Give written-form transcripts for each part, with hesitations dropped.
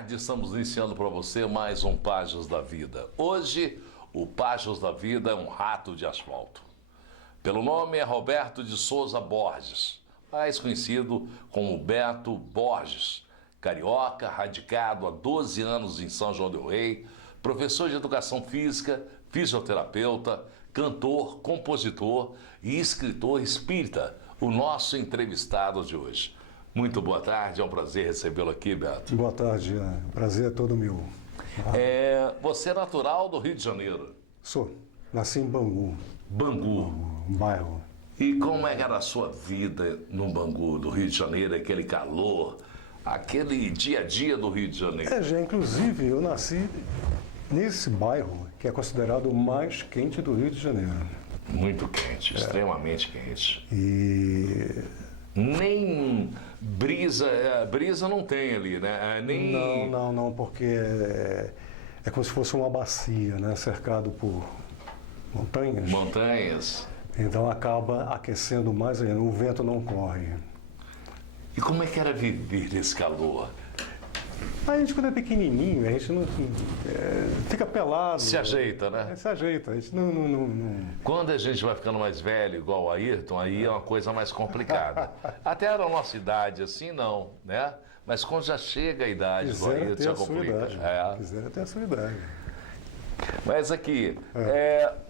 tarde, estamos iniciando para você mais um Páginas da Vida. Hoje, o Páginas da Vida é um rato de asfalto. Pelo nome é Roberto de Souza Borges, mais conhecido como Beto Borges, carioca, radicado há 12 anos em São João del Rei, professor de educação física, fisioterapeuta, cantor, compositor e escritor espírita, o nosso entrevistado de hoje. Muito boa tarde, é um prazer recebê-lo aqui, Beto. Boa tarde, o prazer é todo meu. Você é natural do Rio de Janeiro? Sou, nasci em Bangu. Bangu. Um bairro. E como é que era a sua vida no Bangu, do Rio de Janeiro, aquele calor, aquele dia a dia do Rio de Janeiro? Inclusive eu nasci nesse bairro que é considerado o mais quente do Rio de Janeiro. Muito quente, extremamente quente. E... Nem brisa não tem ali, né? Não, porque é como se fosse uma bacia, né? Cercado por montanhas. Montanhas. Então acaba aquecendo mais ainda, o vento não corre. E como é que era viver nesse calor? A gente, quando é pequenininho, a gente não fica pelado. Se ajeita, né? Se ajeita, a gente não... Quando a gente vai ficando mais velho, igual o Ayrton, aí é uma coisa mais complicada. Até a nossa idade, assim, não, né? Mas quando já chega a idade do Ayrton, já complica. Quisera ter a sua idade. Mas aqui,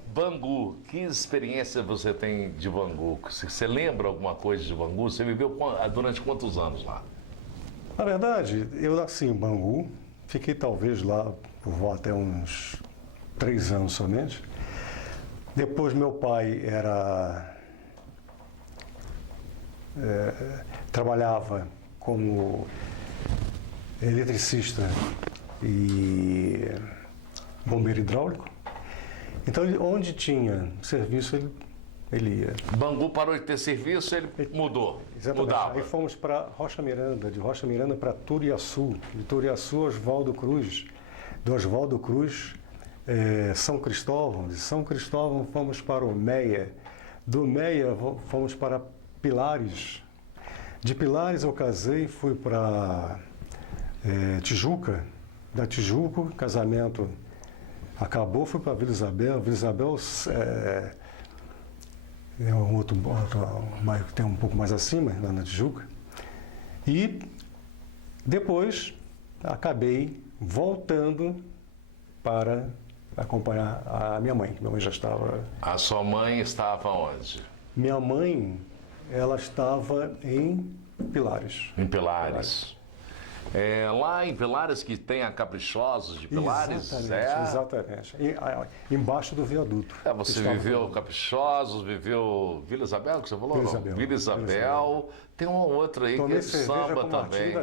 Bangu, que experiência você tem de Bangu? Você lembra alguma coisa de Bangu? Você viveu durante quantos anos lá? Na verdade, eu nasci em Bangu, fiquei talvez lá por até uns 3 anos somente. Depois meu pai trabalhava como eletricista e bombeiro hidráulico. Então, onde tinha serviço, ele ia. Bangu parou de ter serviço, ele mudou. Exatamente. Mudava. Aí fomos para Rocha Miranda, de Rocha Miranda para Turiaçu, de Turiaçu Oswaldo Cruz, do Oswaldo Cruz, São Cristóvão, de São Cristóvão fomos para o Meia, do Meia fomos para Pilares, de Pilares eu casei, fui para Tijuca, da Tijuca, casamento acabou, fui para Vila Isabel, é um outro bairro que tem um pouco mais acima, lá na Tijuca. E depois acabei voltando para acompanhar a minha mãe. Minha mãe já estava... A sua mãe estava onde? Minha mãe, ela estava em Pilares. Em Pilares. Lá em Pilares que tem a Caprichosos de Pilares? Exatamente. Embaixo do viaduto. Você viveu Caprichosos, viveu Vila Isabel, que você falou? Vila Isabel. Tem uma outra aí que é samba também.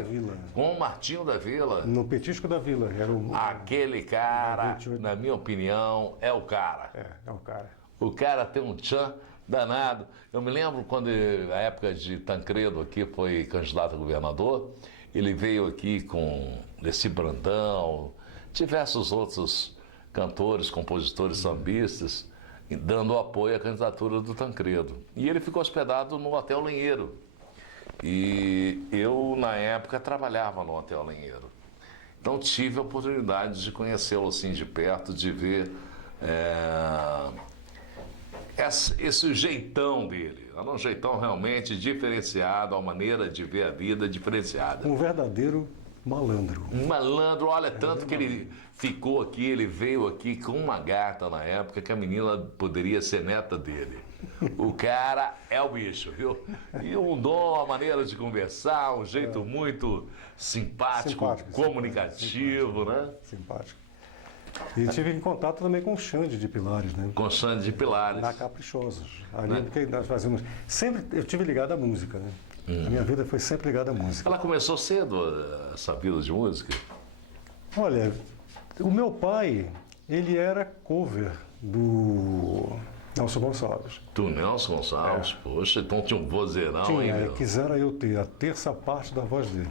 Com o Martinho da Vila. No Petisco da Vila. Aquele cara, na minha opinião, é o cara. É o cara. O cara tem um tchan danado. Eu me lembro quando, na época de Tancredo aqui, foi candidato a governador, ele veio aqui com Leci Brandão, diversos outros cantores, compositores, sambistas, dando apoio à candidatura do Tancredo. E ele ficou hospedado no Hotel Lenheiro. E eu, na época, trabalhava no Hotel Lenheiro. Então tive a oportunidade de conhecê-lo assim de perto, de ver esse jeitão dele. Era um jeitão realmente diferenciado, uma maneira de ver a vida diferenciada. Um verdadeiro malandro. Um malandro, olha, tanto que ele ficou aqui, ele veio aqui com uma gata na época que a menina poderia ser neta dele. O cara é o bicho, viu? E um dom, uma maneira de conversar, um jeito muito simpático, comunicativo, né? Simpático. E tive em contato também com o Xande de Pilares, né? Com o Xande de Pilares. Na Caprichosos. Ali, porque nós fazíamos... Sempre eu tive ligado à música, né? A minha vida foi sempre ligada à música. Ela começou cedo, essa vida de música? Olha, o meu pai, ele era cover do Nelson Gonçalves. Do Nelson Gonçalves? Poxa, então tinha um vozeirão, hein, meu? Quisera eu ter a terça parte da voz dele.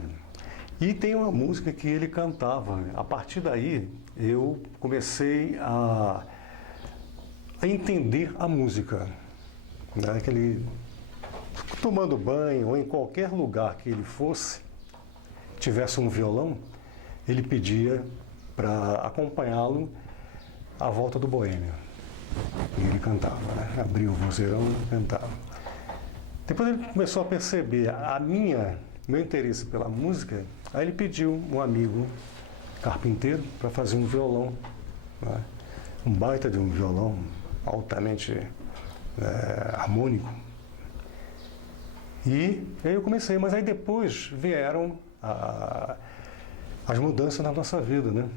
E tem uma música que ele cantava. A partir daí, eu comecei a entender a música. Né? Que ele, tomando banho ou em qualquer lugar que ele fosse, tivesse um violão, ele pedia para acompanhá-lo à volta do Boêmio. E ele cantava, né? Abria o vozeirão e cantava. Depois ele começou a perceber meu interesse pela música, aí ele pediu um amigo carpinteiro para fazer um violão, né? Um baita de um violão altamente harmônico. E aí eu comecei, mas aí depois vieram as mudanças na nossa vida, né?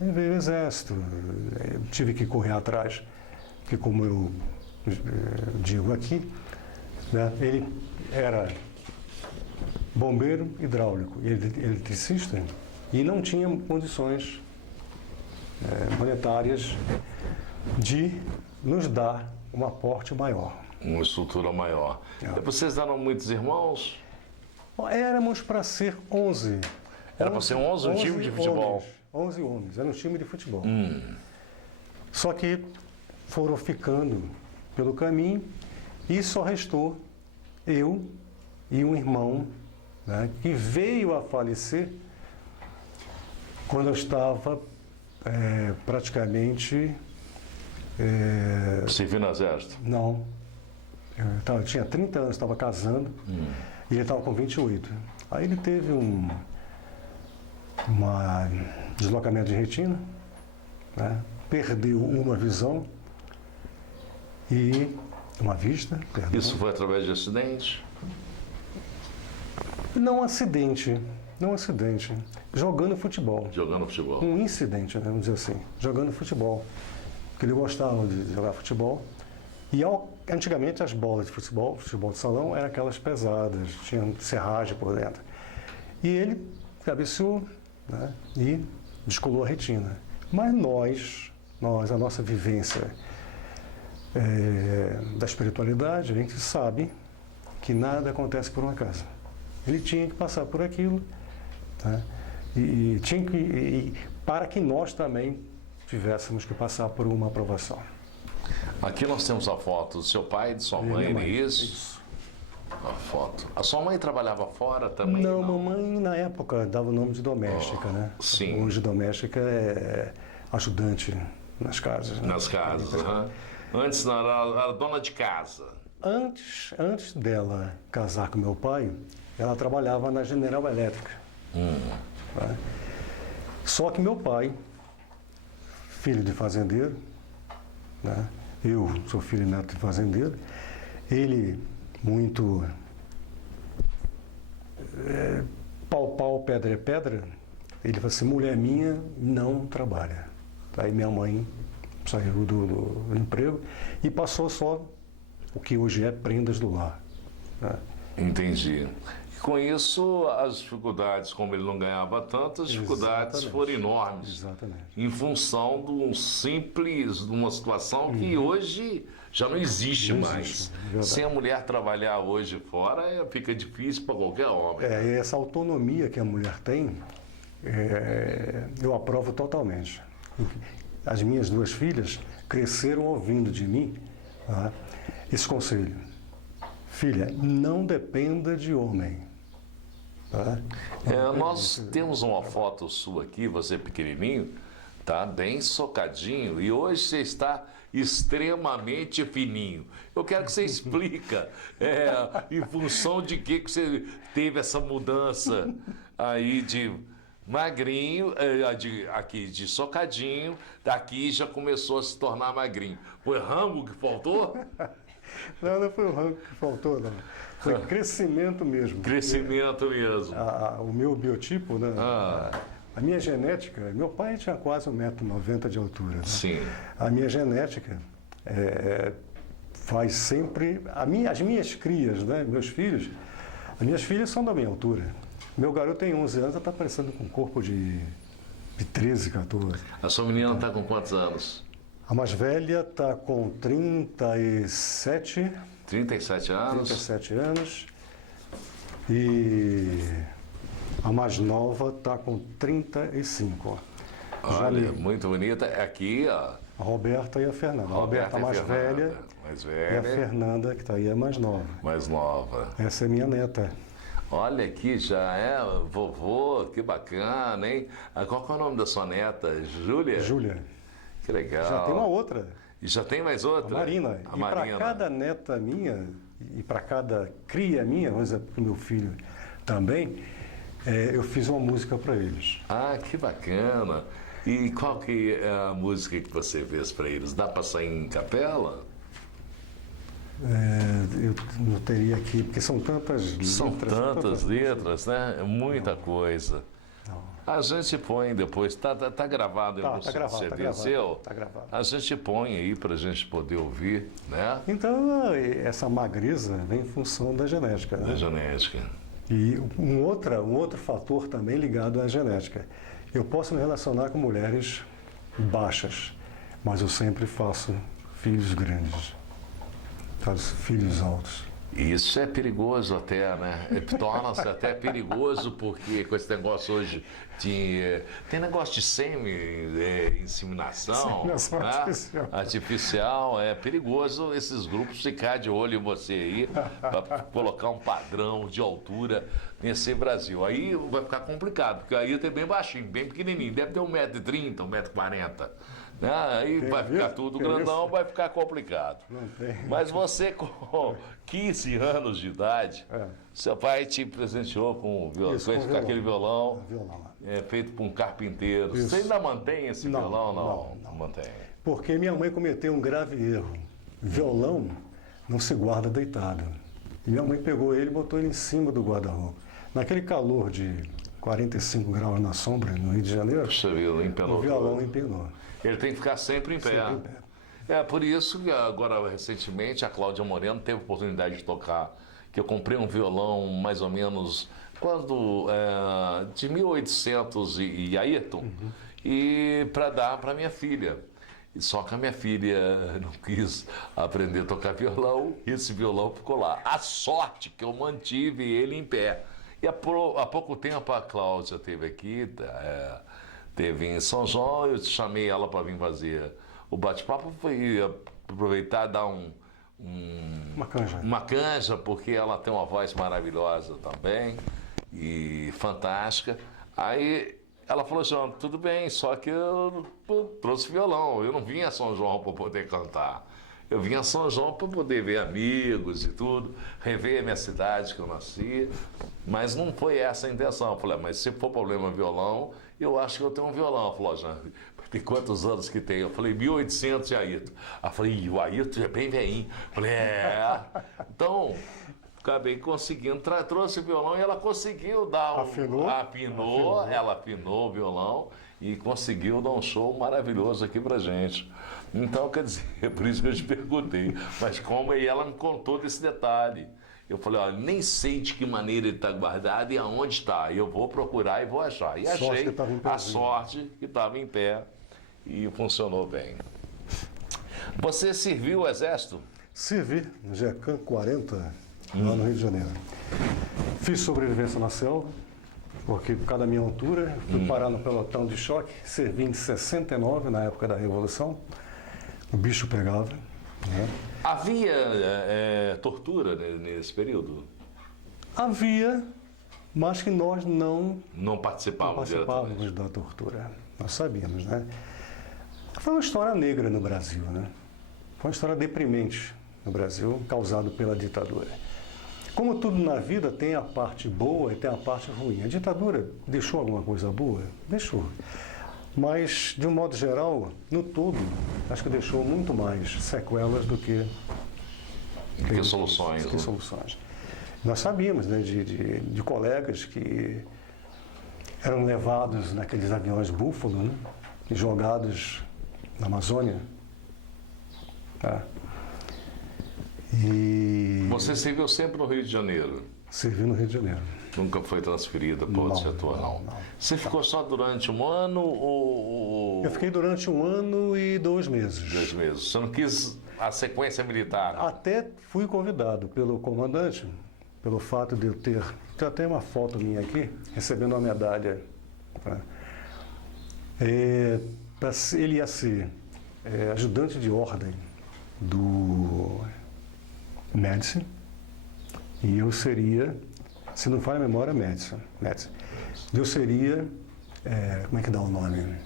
Aí veio o exército, eu tive que correr atrás, porque como eu digo aqui, né, ele era bombeiro hidráulico, eletricista, e não tinha condições monetárias de nos dar um aporte maior. Uma estrutura maior. Vocês eram muitos irmãos? Éramos para ser 11. Era para ser 11 um time de futebol? 11 homens, era um time de futebol. Só que foram ficando pelo caminho e só restou eu e um irmão, né, que veio a falecer quando eu estava praticamente... Servindo no exército? Não. Eu tinha 30 anos, estava casando, e ele estava com 28. Aí ele teve um deslocamento de retina, né? Perdeu uma visão e uma vista. Perdão. Isso foi através de acidente? Não acidente, jogando futebol. Jogando futebol. Um incidente, né, vamos dizer assim, jogando futebol. Porque ele gostava de jogar futebol. E antigamente as bolas de futebol de salão, eram aquelas pesadas, tinha serragem por dentro. E ele cabeceou, né, e descolou a retina. Mas a nossa vivência da espiritualidade, a gente sabe que nada acontece por um acaso. Ele tinha que passar por aquilo, tá? Para que nós também tivéssemos que passar por uma aprovação. Aqui nós temos a foto do seu pai e de sua mãe, não é isso? A foto. A sua mãe trabalhava fora também? Não, mamãe na época dava o nome de doméstica, né? Sim. Hoje doméstica é ajudante nas casas. Né? Nas casas, Antes era dona de casa. Antes dela casar com meu pai, ela trabalhava na General Elétrica. Né? Só que meu pai, filho de fazendeiro, né? Eu sou filho e neto de fazendeiro, ele muito pau, pedra é pedra, ele falou assim, mulher minha não trabalha. Aí minha mãe saiu do emprego e passou só o que hoje é prendas do lar. Né? Entendi. Com isso, as dificuldades, como ele não ganhava tanto, as dificuldades foram enormes. Exatamente. Em função de uma situação que hoje já não existe mais. Sem a mulher trabalhar hoje fora, fica difícil para qualquer homem. E essa autonomia que a mulher tem, eu aprovo totalmente. As minhas duas filhas cresceram ouvindo de mim, tá, esse conselho. Filha, não dependa de homem. Tá? Nós temos uma foto sua aqui, você pequenininho, tá bem socadinho, e hoje você está extremamente fininho. Eu quero que você explica em função de que você teve essa mudança aí de magrinho, aqui de socadinho, daqui já começou a se tornar magrinho. Foi rango que faltou? Não foi o rango que faltou, não. Foi crescimento mesmo. Crescimento mesmo. O meu biotipo, né? A minha genética, meu pai tinha quase 1,90 m de altura. Né? Sim. A minha genética faz sempre... As minhas crias, né? Meus filhos, as minhas filhas são da minha altura. Meu garoto tem 11 anos, está parecendo com um corpo de 13, 14. A sua menina está com quantos anos? A mais velha está com 37. 37 anos? 37 anos. E a mais nova está com 35. Olha, muito bonita. Aqui, ó. A Roberta e a Fernanda. A Roberta mais velha. Mais E velha. a Fernanda, que está aí, é mais nova. Mais nova. Essa é minha neta. Olha aqui, já é vovô, que bacana, hein? Qual que é o nome da sua neta? Júlia? Júlia. Que legal. Já tem uma outra, E já tem mais outra? a Marina. A E Marina. para cada neta minha, e para cada cria minha, vamos dizer, para o meu filho também, eu fiz uma música para eles. Ah, que bacana. E qual que é a música que você fez para eles? Dá para sair em capela? Eu não teria aqui, porque são tantas letras. São tantas tantas letras, né? É muita coisa. Não. A gente põe depois, tá gravado Tá, no tá gravado, CD tá gravado, seu? tá gravado. A gente põe aí pra gente poder ouvir, né? Então, essa magreza vem em função da genética. Da Né? genética. E um outro fator também ligado à genética. Eu posso me relacionar com mulheres baixas, mas eu sempre faço filhos grandes, faço filhos altos. Isso é perigoso até, né? Torna-se até perigoso porque com esse negócio hoje tem negócio de inseminação, Inseminação né? artificial. Artificial, é perigoso esses grupos ficar de olho em você aí para colocar um padrão de altura nesse Brasil. Aí vai ficar complicado, porque aí tem bem baixinho, bem pequenininho, deve ter 1,30 m, 1,40 m. Né? Aí vai ficar isso? tudo Que grandão, isso? vai ficar complicado. Não tem. Mas você com 15 anos de idade, seu pai te presenteou com, Isso, com com violão. aquele violão Violão. feito por um carpinteiro. Isso. Você ainda mantém esse Não, violão? não. Mantém. Porque minha mãe cometeu um grave erro. Violão não se guarda deitado. E minha mãe pegou ele e botou ele em cima do guarda-roupa. Naquele calor de 45 graus na sombra, no Rio de Janeiro, Puxa vida, empenou o violão tudo. empenou. Ele tem que ficar sempre em pé. Sempre em pé. É por isso que agora, recentemente, a Cláudia Moreno teve a oportunidade de tocar, que eu comprei um violão mais ou menos de 1800 e Ayrton, e para dar para minha filha. Só que a minha filha não quis aprender a tocar violão, e esse violão ficou lá. A sorte que eu mantive ele em pé. E há pouco tempo a Cláudia esteve aqui, esteve em São João, eu chamei ela para vir fazer o bate-papo, foi aproveitar e dar Uma canja, porque ela tem uma voz maravilhosa também e fantástica. Aí ela falou, João, tudo bem, só que eu trouxe violão, eu não vim a São João para poder cantar. Eu vim a São João para poder ver amigos e tudo, rever a minha cidade que eu nasci, mas não foi essa a intenção. Eu falei, mas se for problema violão, eu acho que eu tenho um violão. Ela falou, João, tem quantos anos que tem? Eu falei, 1800 e Ayrton. Ela falou, o Ayrton é bem velhinho. Eu falei, Então, acabei conseguindo, trouxe o violão e ela conseguiu dar Afinou? Ela afinou o violão e conseguiu dar um show maravilhoso aqui pra gente. Então, quer dizer, é por isso que eu te perguntei. Mas como aí ela me contou desse detalhe. Eu falei, olha, nem sei de que maneira ele está guardado e aonde está. Eu vou procurar e vou achar. E achei a sorte que estava em pé e funcionou bem. Você serviu o Exército? Servi no GECAM 40, lá no Rio de Janeiro. Fiz sobrevivência na selva, porque por causa da minha altura, fui parar no pelotão de choque, servi em 69, na época da Revolução. O bicho pegava, né? Havia tortura nesse período? Havia, mas que nós não participávamos da tortura. Nós sabíamos, né? Foi uma história negra no Brasil, né? Foi uma história deprimente no Brasil, causada pela ditadura. Como tudo na vida, tem a parte boa e tem a parte ruim. A ditadura deixou alguma coisa boa? Deixou. Mas, de um modo geral, no todo, acho que deixou muito mais sequelas do que soluções. Nós sabíamos, né, de colegas que eram levados naqueles aviões Búfalo, né, e jogados na Amazônia. E Você serviu sempre no Rio de Janeiro? Servi no Rio de Janeiro. Nunca foi transferida para outro setor, não? Você ficou só durante um ano ou... Eu fiquei durante 1 ano e 2 meses. 2 meses. Você não quis a sequência militar? Até fui convidado pelo comandante, pelo fato de eu ter... Tem até uma foto minha aqui, recebendo uma medalha. Ele ia ser ajudante de ordem do Médici e eu seria se não falha a memória, Médici. Eu seria, como é que dá o nome?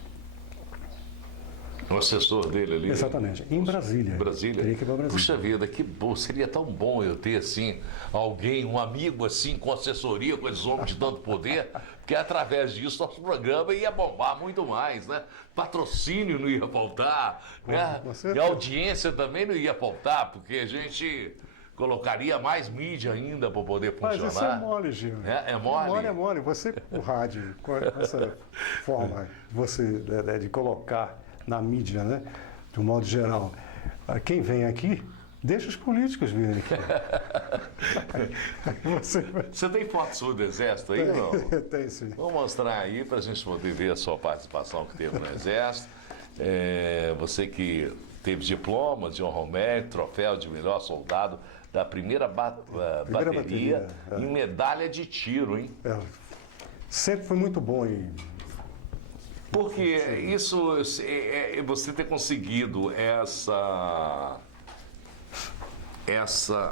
O assessor dele ali. Exatamente, em Brasília. Brasília? Teria que ir para Brasília. Puxa vida, que bom, seria tão bom eu ter, assim, alguém, um amigo, assim, com assessoria, com esses homens de tanto poder, porque através disso nosso programa ia bombar muito mais, né? Patrocínio não ia faltar, né? E a audiência também não ia faltar, porque a gente colocaria mais mídia ainda para poder funcionar. Mas isso é mole, Gil. É mole? É mole. Você, o rádio, com essa forma de colocar na mídia, né, de um modo geral, quem vem aqui, deixa os políticos virem aqui. Você tem foto sua do Exército aí, não? Tem, sim. Vou mostrar aí para a gente poder ver a sua participação que teve no Exército. Você que teve diploma de honra ao mérito, troféu de melhor soldado da primeira bateria e medalha de tiro, hein? Sempre foi muito bom porque isso, você ter conseguido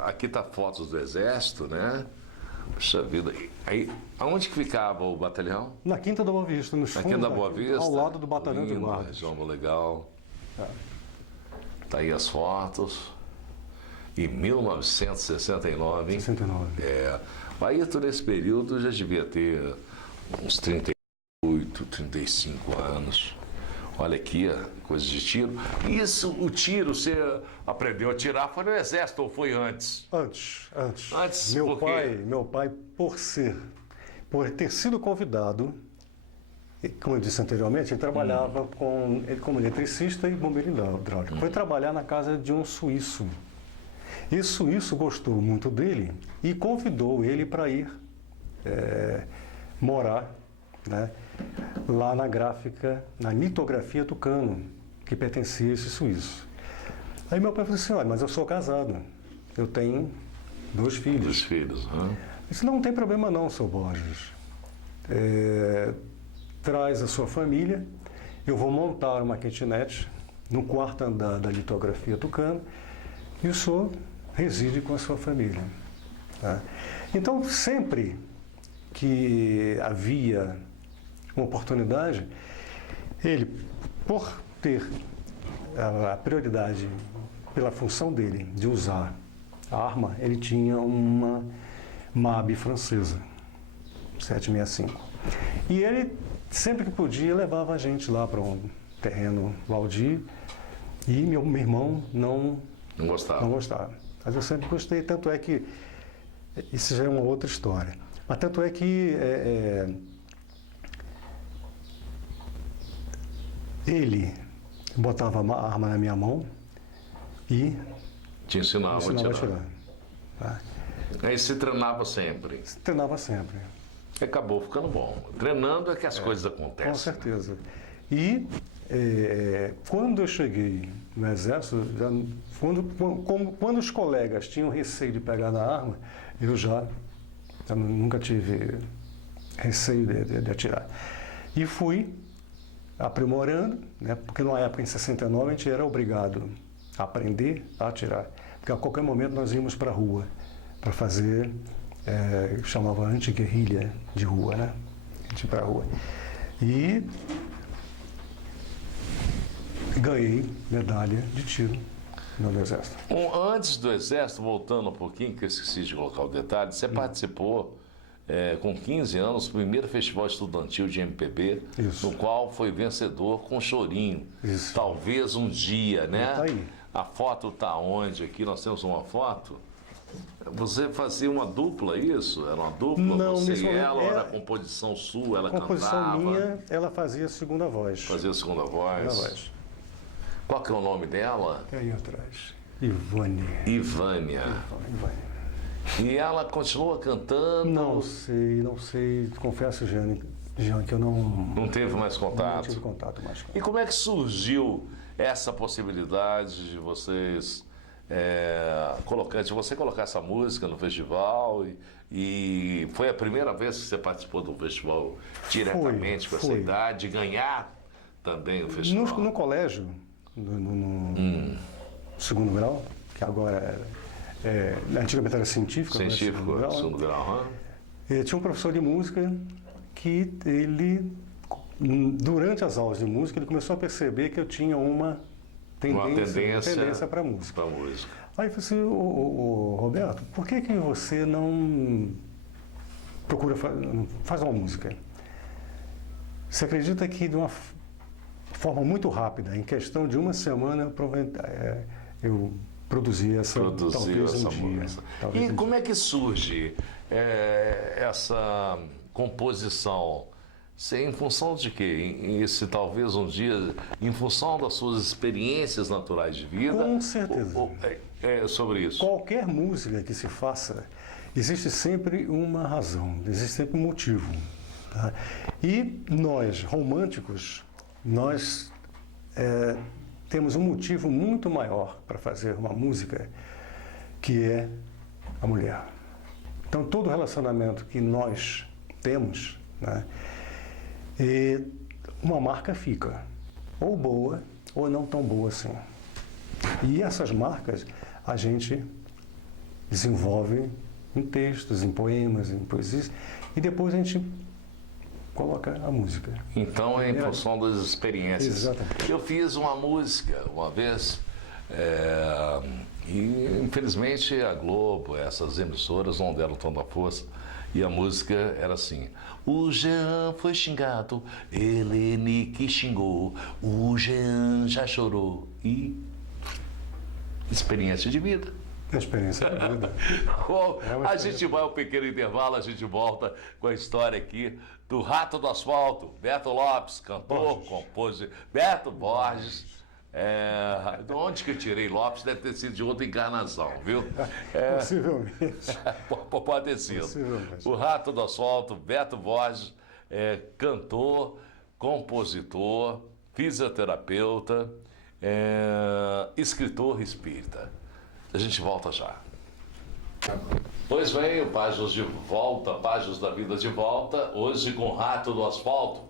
aqui tá fotos do Exército, né? Puxa vida. Aí, aonde que ficava o batalhão? Na Quinta da Boa Vista, nos fundos. Na Quinta da Boa Vista? Ao lado do batalhão de guarda. Região legal. Tá aí as fotos. Em 1969, hein? 69. O Ayrton, nesse período, já devia ter uns 38, 35 anos. Olha aqui, coisa de tiro. Isso, o tiro, você aprendeu a tirar, foi no Exército ou foi antes? Antes. Por quê? Meu pai, por ter sido convidado, como eu disse anteriormente, ele trabalhava como eletricista e bombeiro hidráulico. Foi trabalhar na casa de um suíço. E o suíço gostou muito dele e convidou ele para ir morar, né, lá na gráfica, na litografia Tucano, que pertencia a esse suíço. Aí meu pai falou assim, olha, mas eu sou casado, eu tenho 2 filhos. 2 filhos, né? Isso não tem problema não, seu Borges. Traz a sua família, eu vou montar uma kitnet no 4º andar da litografia Tucano e o senhor reside com a sua família. Tá? Então, sempre que havia uma oportunidade, ele, por ter a prioridade pela função dele de usar a arma, ele tinha uma MAB francesa, 765. E ele, sempre que podia, levava a gente lá para um terreno baldio e meu irmão não gostava. Mas eu sempre gostei, tanto é que isso já é uma outra história. Mas tanto é que ele botava a arma na minha mão e te ensinava a tirar. Tá? Aí você treinava sempre? Treinava sempre. Acabou ficando bom. Treinando é que as coisas acontecem. Com certeza. E quando eu cheguei no Exército, quando os colegas tinham receio de pegar na arma, eu nunca tive receio de atirar. E fui aprimorando, né, porque na época, em 69, a gente era obrigado a aprender a atirar. Porque a qualquer momento nós íamos para a rua para fazer, chamava anti-guerrilha de rua, né? A gente ia para a rua. E ganhei medalha de tiro no Exército. Antes do Exército, voltando um pouquinho, que eu esqueci de colocar o detalhe, você participou com 15 anos do primeiro festival estudantil de MPB, Isso. no qual foi vencedor com Chorinho. Isso. Talvez um dia, né? Tá aí. A foto está onde aqui? Nós temos uma foto. Você fazia uma dupla, isso? Era uma dupla? Não, você nesse e ela, momento, era composição sua, ela composição cantava? minha, ela fazia a segunda voz. Fazia a segunda voz. Segunda voz. Qual que é o nome dela? E aí atrás? Ivânia. Ivânia. E ela continua cantando? Não sei. Confesso, Jean, que eu não teve mais contato? Não tive contato mais com E como é que surgiu essa possibilidade de vocês você colocar essa música no festival e foi a primeira vez que você participou do festival diretamente com essa idade, ganhar também o festival? No colégio, no segundo grau, que agora antigamente era científico. Científico, segundo grau. Tinha um professor de música que ele, durante as aulas de música, ele começou a perceber que eu tinha uma tendência para música. Aí eu falei assim, ô, Roberto, por que você não procura faz uma música? Você acredita que de uma forma muito rápida, em questão de uma semana, eu produzi essa música. E como é que surge essa composição? Em função de quê? Se talvez um dia, em função das suas experiências naturais de vida? Com certeza. Sobre isso. Qualquer música que se faça, existe sempre uma razão, existe sempre um motivo. Tá? E nós, românticos, nós temos um motivo muito maior para fazer uma música, que é a mulher. Então, todo relacionamento que nós temos, né, uma marca fica, ou boa, ou não tão boa assim. E essas marcas a gente desenvolve em textos, em poemas, em poesias, e depois a gente coloca a música. Então é em função das experiências. Exatamente. Eu fiz uma música uma vez, e infelizmente a Globo, essas emissoras não deram tanta força, e a música era assim: o Jean foi xingado, Helene que xingou, o Jean já chorou. E experiência de vida. Experiência de vida. Bom, a gente vai ao pequeno intervalo, a gente volta com a história aqui do Rato do Asfalto, Beto Lopes, cantor, compositor, Beto Borges. De onde que eu tirei Lopes? Deve ter sido de outra encarnação, viu? Possivelmente. Pode ter sido. O Rato do Asfalto, Beto Borges, cantor, compositor, fisioterapeuta, escritor espírita. A gente volta já. Pois bem, o Páginas de volta, Páginas da Vida de volta, hoje com o Rato do Asfalto,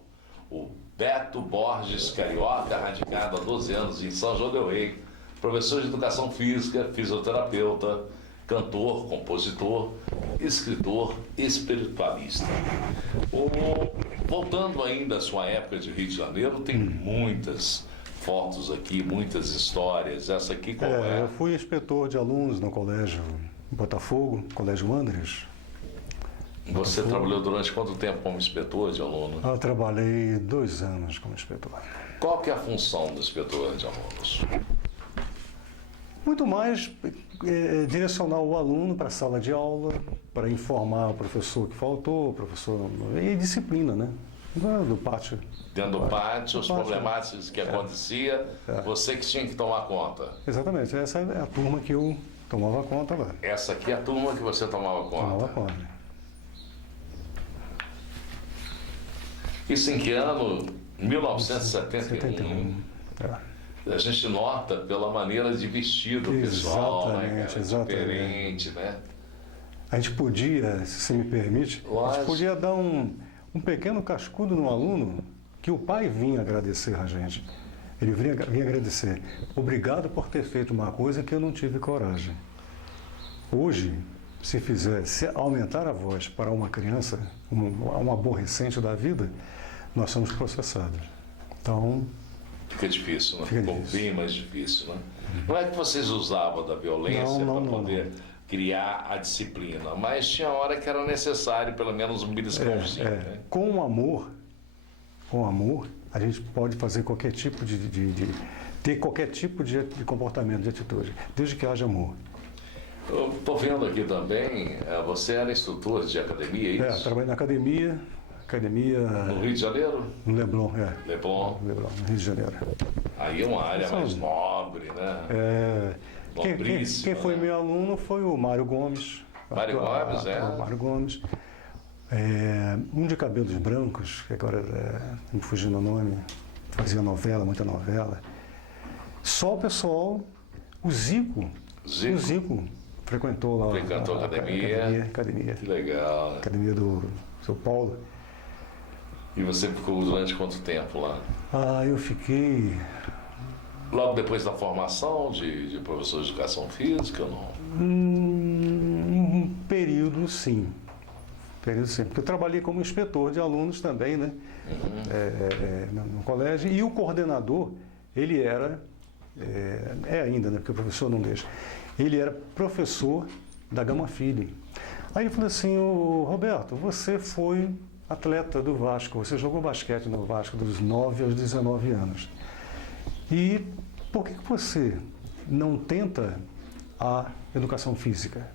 o Beto Borges, carioca, radicado há 12 anos em São João del Rei, professor de educação física, fisioterapeuta, cantor, compositor, escritor, espiritualista. Voltando ainda à sua época de Rio de Janeiro, tem muitas fotos aqui, muitas histórias. Essa aqui qual é? Eu fui inspetor de alunos no colégio Botafogo, Colégio Andres. Você trabalhou durante quanto tempo como inspetor de aluno? Eu trabalhei 2 anos como inspetor. Qual que é a função do inspetor de alunos? Muito mais direcionar o aluno para a sala de aula, para informar o professor que faltou, e disciplina, né? Do pátio. Dentro do pátio, os problemáticos que acontecia, você que tinha que tomar conta. Exatamente, essa é a turma que eu tomava conta lá. Essa aqui é a turma que você tomava conta? Tomava conta. Isso em que ano? 1971. A gente nota pela maneira de vestir do pessoal, né, cara? Diferente, né? A gente podia, se você me permite, a gente podia dar um pequeno cascudo no aluno, que o pai vinha agradecer a gente. Ele vinha agradecer. Obrigado por ter feito uma coisa que eu não tive coragem. Hoje, se aumentar a voz para uma criança, um aborrecente da vida, nós somos processados. Então... Fica difícil, né? Ficou bem mais difícil, né? Não é que vocês usavam da violência para poder criar a disciplina, mas tinha hora que era necessário pelo menos um beliscãozinho, né? Com amor, a gente pode fazer qualquer tipo ter qualquer tipo de comportamento, de atitude, desde que haja amor. Eu estou vendo aqui também, você era instrutor de academia, é isso? Trabalhei na academia... No Rio de Janeiro? No Leblon, Leblon, no Rio de Janeiro. Aí é uma área mais nobre, né? Quem foi meu aluno foi o Mário Gomes. Mário Gomes, O Mário Gomes. Um de cabelos brancos, que agora me fugindo o nome, fazia novela, muita novela. Só o pessoal, o Zico frequentou lá. Frequentou a academia. Que legal. Academia do São Paulo. E você ficou durante quanto tempo lá? Eu fiquei... Logo depois da formação de professor de educação física ou não? Um período, sim. período sim. Porque eu trabalhei como inspetor de alunos também, né? No colégio. E o coordenador, ele era, ainda, né? Porque o professor não deixa. Ele era professor da Gama Filho. Aí ele falou assim: "Ô, Roberto, você foi atleta do Vasco, você jogou basquete no Vasco dos 9 aos 19 anos. E por que você não tenta a educação física?"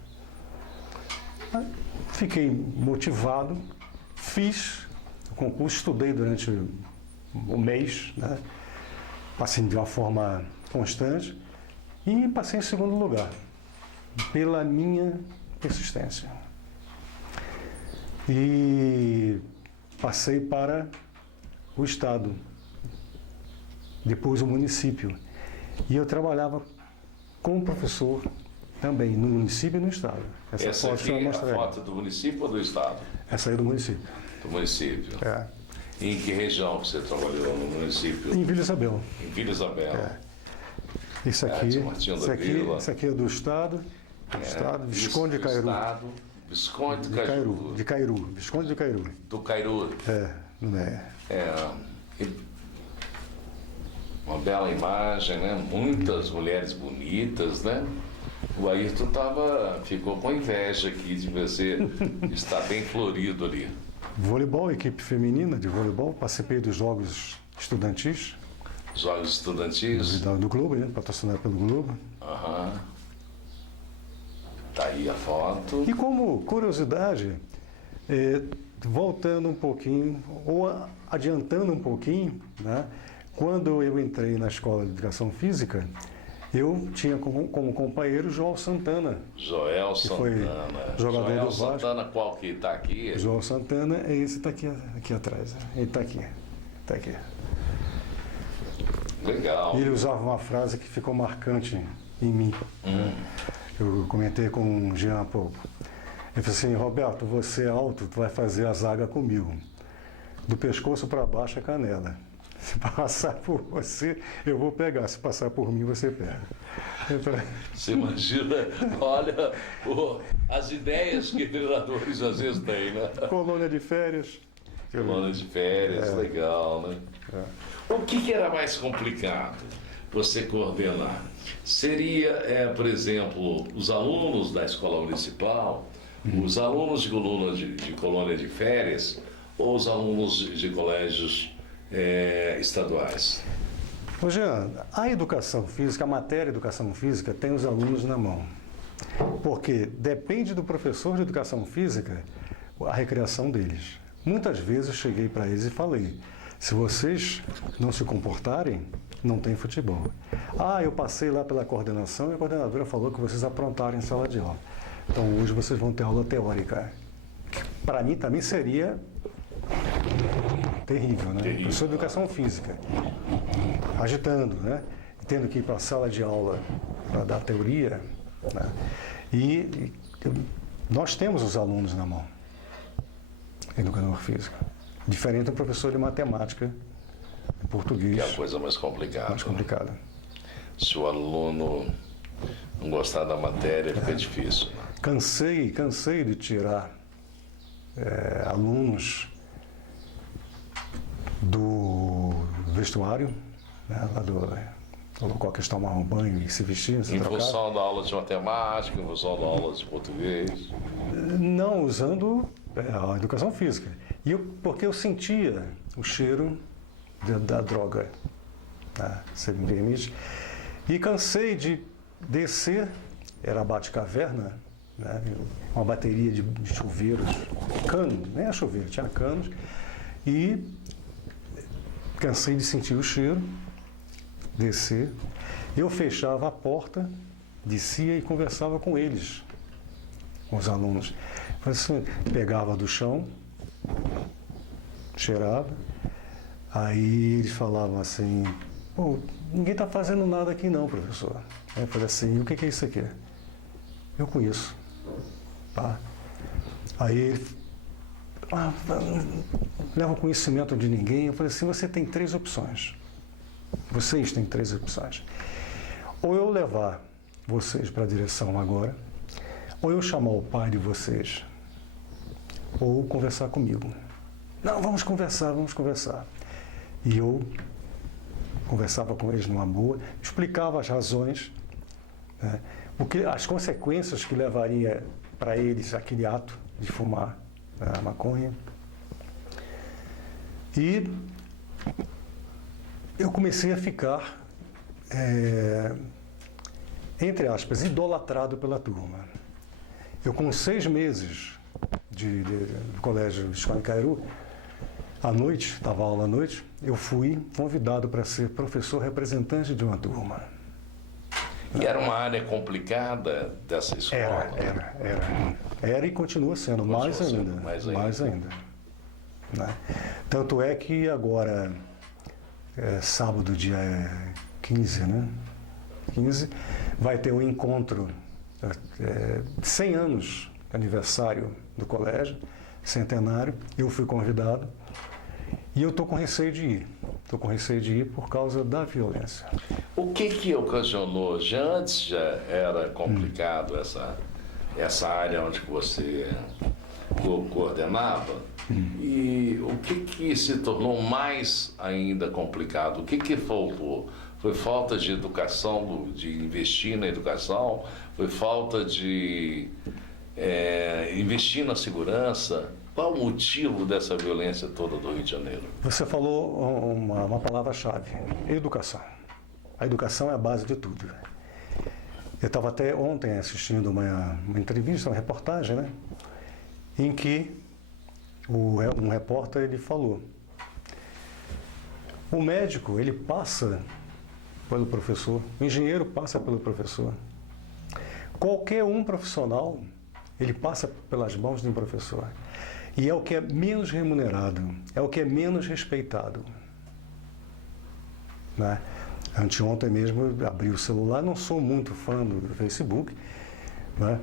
Fiquei motivado, fiz o concurso, estudei durante um mês, né? Passei de uma forma constante e passei em segundo lugar, pela minha persistência. E passei para o estado, depois o município. E eu trabalhava como professor também, no município e no estado. Essa aqui é a foto do município ou do estado? Essa aí é do município. Do município. É. E em que região que você trabalhou no município? Em Vila Isabel. Em Vila Isabel. Isso aqui, São Martinho da Vila. isso aqui é do estado, Visconde de Cairu. Visconde de Cairu. De Cairu, Visconde de Cairu. Do Cairu. Não é? Uma bela imagem, né? Muitas mulheres bonitas, né? O Ayrton ficou com inveja aqui de você estar bem florido ali. Voleibol, equipe feminina de voleibol, participei dos Jogos Estudantis. Jogos Estudantis? Do Globo, né? Patrocinado pelo Globo. Aham. Tá aí a foto. E como curiosidade, voltando um pouquinho, ou adiantando um pouquinho, né? Quando eu entrei na Escola de Educação Física, eu tinha como companheiro Joel Santana. Joel Santana. Jogador Joel do Vasco. Santana, qual que está aqui? Joel Santana é esse que está aqui atrás. Ele está aqui. Está aqui. Legal. Ele usava uma frase que ficou marcante em mim. Eu comentei com o Jean há pouco. Ele falou assim: "Roberto, você é alto, tu vai fazer a zaga comigo. Do pescoço para baixo é canela. Se passar por você, eu vou pegar. Se passar por mim, você pega." Você imagina, olha, as ideias que treinadores às vezes têm, né? Colônia de férias. Colônia de férias, legal, né? O que era mais complicado você coordenar? Seria, por exemplo, os alunos da escola municipal, os alunos de colônia de férias ou os alunos de colégios estaduais? Ô Jean, a educação física, a matéria educação física tem os alunos na mão. Porque depende do professor de educação física a recreação deles. Muitas vezes eu cheguei para eles e falei: se vocês não se comportarem, não tem futebol. Eu passei lá pela coordenação e a coordenadora falou que vocês aprontaram em sala de aula. Então hoje vocês vão ter aula teórica. Para mim também seria terrível, né? Terrível. Professor de educação física, agitando, né? Tendo que ir para a sala de aula para dar teoria, né? E nós temos os alunos na mão, educador físico. Diferente do professor de matemática, português. Que é a coisa mais complicada. Mais complicada. Se o aluno não gostar da matéria, fica difícil. Cansei de tirar alunos do vestuário, né, lá do local que eles tomavam banho e se vestiam, se Em trocavam. função da aula de matemática, em função da aula de português. Não, usando a educação física. Porque eu sentia o cheiro da droga, tá? Se me permite. E cansei de descer, era a Bate-Caverna, né? Uma bateria de chuveiros, cano, nem é chuveiro, tinha canos, e cansei de sentir o cheiro, descer. Eu fechava a porta, descia e conversava com eles, com os alunos. Assim, pegava do chão, cheirava, aí eles falavam assim: "Pô, ninguém está fazendo nada aqui não, professor." Aí eu falei assim: "E o que é isso aqui?" "Eu conheço." Tá? Aí ele leva conhecimento de ninguém. Eu falei assim: "Você tem 3 opções. Vocês têm 3 opções. Ou eu levar vocês para a direção agora, ou eu chamar o pai de vocês ou conversar comigo. Não, vamos conversar, vamos conversar. E eu conversava com eles numa boa, explicava as razões, né, as consequências que levaria para eles aquele ato de fumar a maconha. E eu comecei a ficar, entre aspas, idolatrado pela turma. Eu, com 6 meses de colégio de Escola em Cairu, à noite, estava aula à noite, eu fui convidado para ser professor representante de uma turma. E era uma área complicada dessa escola? Era e continua sendo, mais ainda. Né? Tanto é que agora, sábado, dia 15, né? 15, vai ter um encontro, 100 anos, aniversário do colégio, centenário. Eu fui convidado e eu estou com receio de ir. Estou com receio de ir por causa da violência. O que ocasionou? Já antes já era complicado essa área onde você coordenava? E o que se tornou mais ainda complicado? O que faltou? Foi falta de educação, de investir na educação? Foi falta de investir na segurança? Qual o motivo dessa violência toda do Rio de Janeiro? Você falou uma palavra-chave: educação. A educação é a base de tudo. Eu estava até ontem assistindo uma entrevista, uma reportagem, né, em que um repórter ele falou: o médico ele passa pelo professor, o engenheiro passa pelo professor, qualquer um profissional ele passa pelas mãos de um professor. E é o que é menos remunerado, é o que é menos respeitado. Né? Anteontem mesmo eu abri o celular, não sou muito fã do Facebook, né?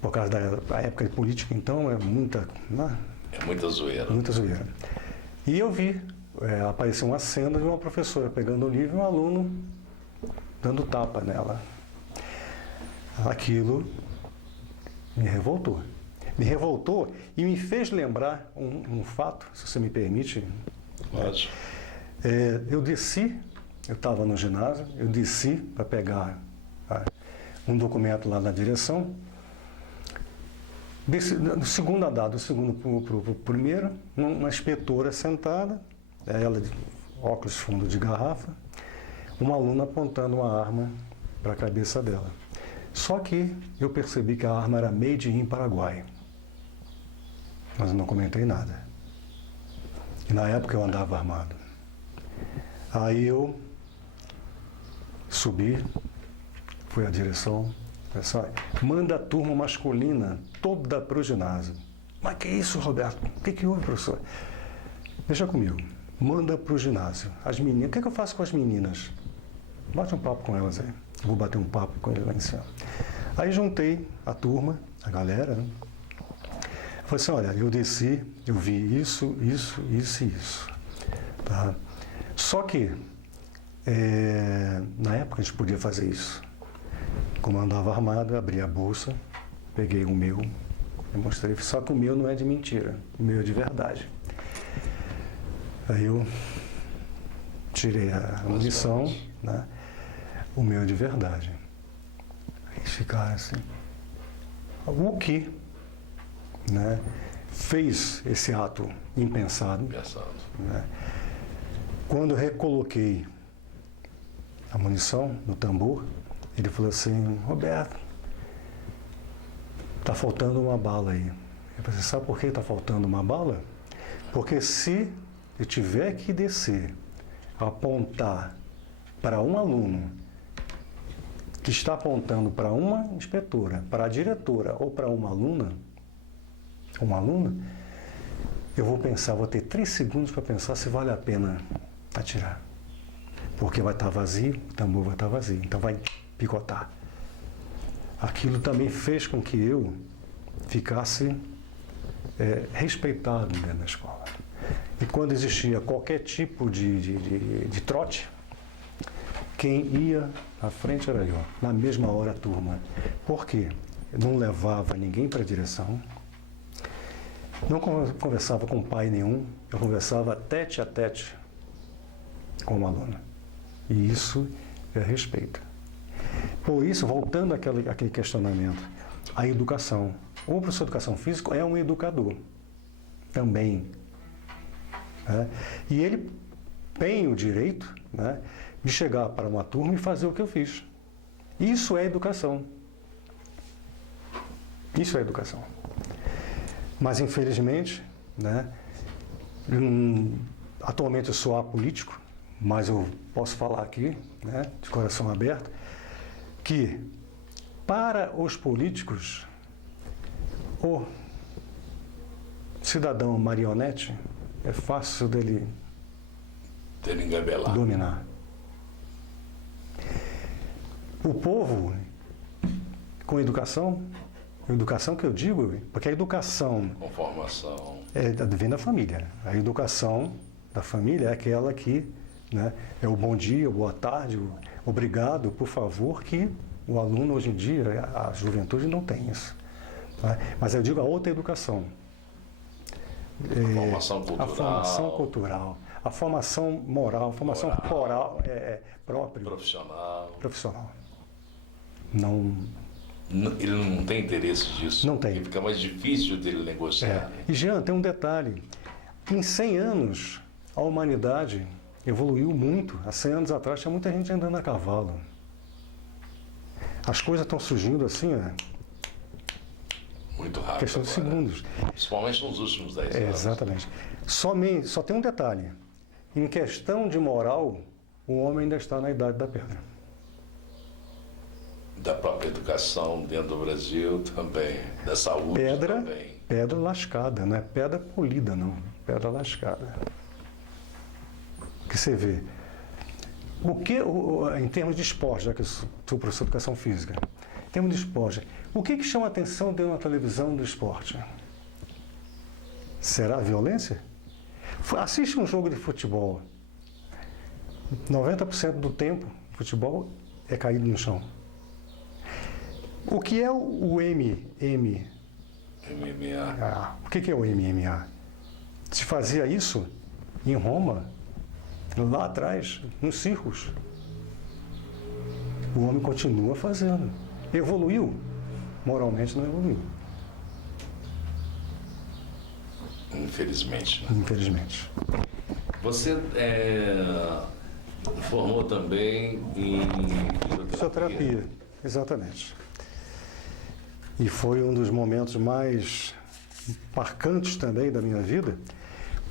Por causa da época de política, então é muita... Né? É muita zoeira. Muita zoeira. E eu vi, apareceu uma cena de uma professora pegando o livro e um aluno dando tapa nela. Aquilo me revoltou. Me revoltou e me fez lembrar um fato, se você me permite. Pode. Eu desci, eu estava no ginásio, eu desci para pegar um documento lá na direção. Desci, no segundo andar, do segundo para o primeiro, uma inspetora sentada, ela de óculos fundo de garrafa, uma aluna apontando uma arma para a cabeça dela. Só que eu percebi que a arma era made in Paraguai. Mas eu não comentei nada. E na época eu andava armado. Aí eu subi, fui à direção, pessoal, manda a turma masculina toda para o ginásio. Mas que isso, Roberto? O que houve, professor? Deixa comigo. Manda para o ginásio. As meninas, o que eu faço com as meninas? Bate um papo com elas aí. Vou bater um papo com eles lá em cima. Aí juntei a turma, a galera, né? Falei assim: olha, eu desci, eu vi isso e isso. Tá? Só que, na época a gente podia fazer isso. Como eu andava armado, eu abri a bolsa, peguei o meu, eu mostrei. Só que o meu não é de mentira, o meu é de verdade. Aí eu tirei a munição, né? O meu é de verdade. Aí eles ficaram assim. O que, né, fez esse ato impensado? Né? Quando eu recoloquei a munição no tambor, ele falou assim: Roberto, tá faltando uma bala aí. Eu falei: sabe por que está faltando uma bala? Porque se eu tiver que descer, apontar para um aluno que está apontando para uma inspetora, para a diretora ou para uma aluna, eu vou ter 3 segundos para pensar se vale a pena atirar. Porque vai estar vazio, o tambor vai estar vazio, então vai picotar. Aquilo também fez com que eu ficasse respeitado dentro da escola. E quando existia qualquer tipo de trote, quem ia à frente era eu. Na mesma hora a turma. Por quê? Eu não levava ninguém para a direção, Não conversava com pai nenhum, eu conversava tete a tete com o aluno. E isso é respeito. Por isso, voltando àquele questionamento, a educação. O professor de educação física é um educador também. Né? E ele tem o direito, né, de chegar para uma turma e fazer o que eu fiz. Isso é educação. Isso é educação. Mas, infelizmente, né, atualmente eu sou apolítico, mas eu posso falar aqui, né, de coração aberto, que para os políticos, o cidadão marionete é fácil dele dominar. O povo, com educação que eu digo, porque a educação... Com formação. Vem da família. A educação da família é aquela que, né, é o bom dia, o boa tarde, o obrigado, por favor, que o aluno hoje em dia, a juventude não tem isso. Né? Mas eu digo a outra educação. A formação cultural. A formação cultural, a formação moral, a formação moral própria. Profissional. Não... Ele não tem interesse disso. Não tem. Porque fica mais difícil dele negociar. E, Jean, tem um detalhe. Em 100 anos, a humanidade evoluiu muito. Há 100 anos atrás, tinha muita gente andando a cavalo. As coisas estão surgindo assim, né? Muito rápido. Questão de segundos. Principalmente nos últimos 10 anos. Exatamente. Só tem um detalhe. Em questão de moral, o homem ainda está na idade da pedra. Da própria educação dentro do Brasil também, da saúde também. Pedra lascada, não é pedra polida, não. Pedra lascada. Que você vê. Em termos de esporte, já que eu sou professor de educação física, em termos de esporte, o que chama a atenção dentro da televisão do esporte? Será a violência? Assiste um jogo de futebol. 90% do tempo, futebol é caído no chão. O que é o MMA? O que é o MMA? Se fazia isso em Roma, lá atrás, nos circos. O homem continua fazendo. Evoluiu? Moralmente não evoluiu. Infelizmente. Né? Infelizmente. Você formou também em fisioterapia. Exatamente. E foi um dos momentos mais marcantes também da minha vida,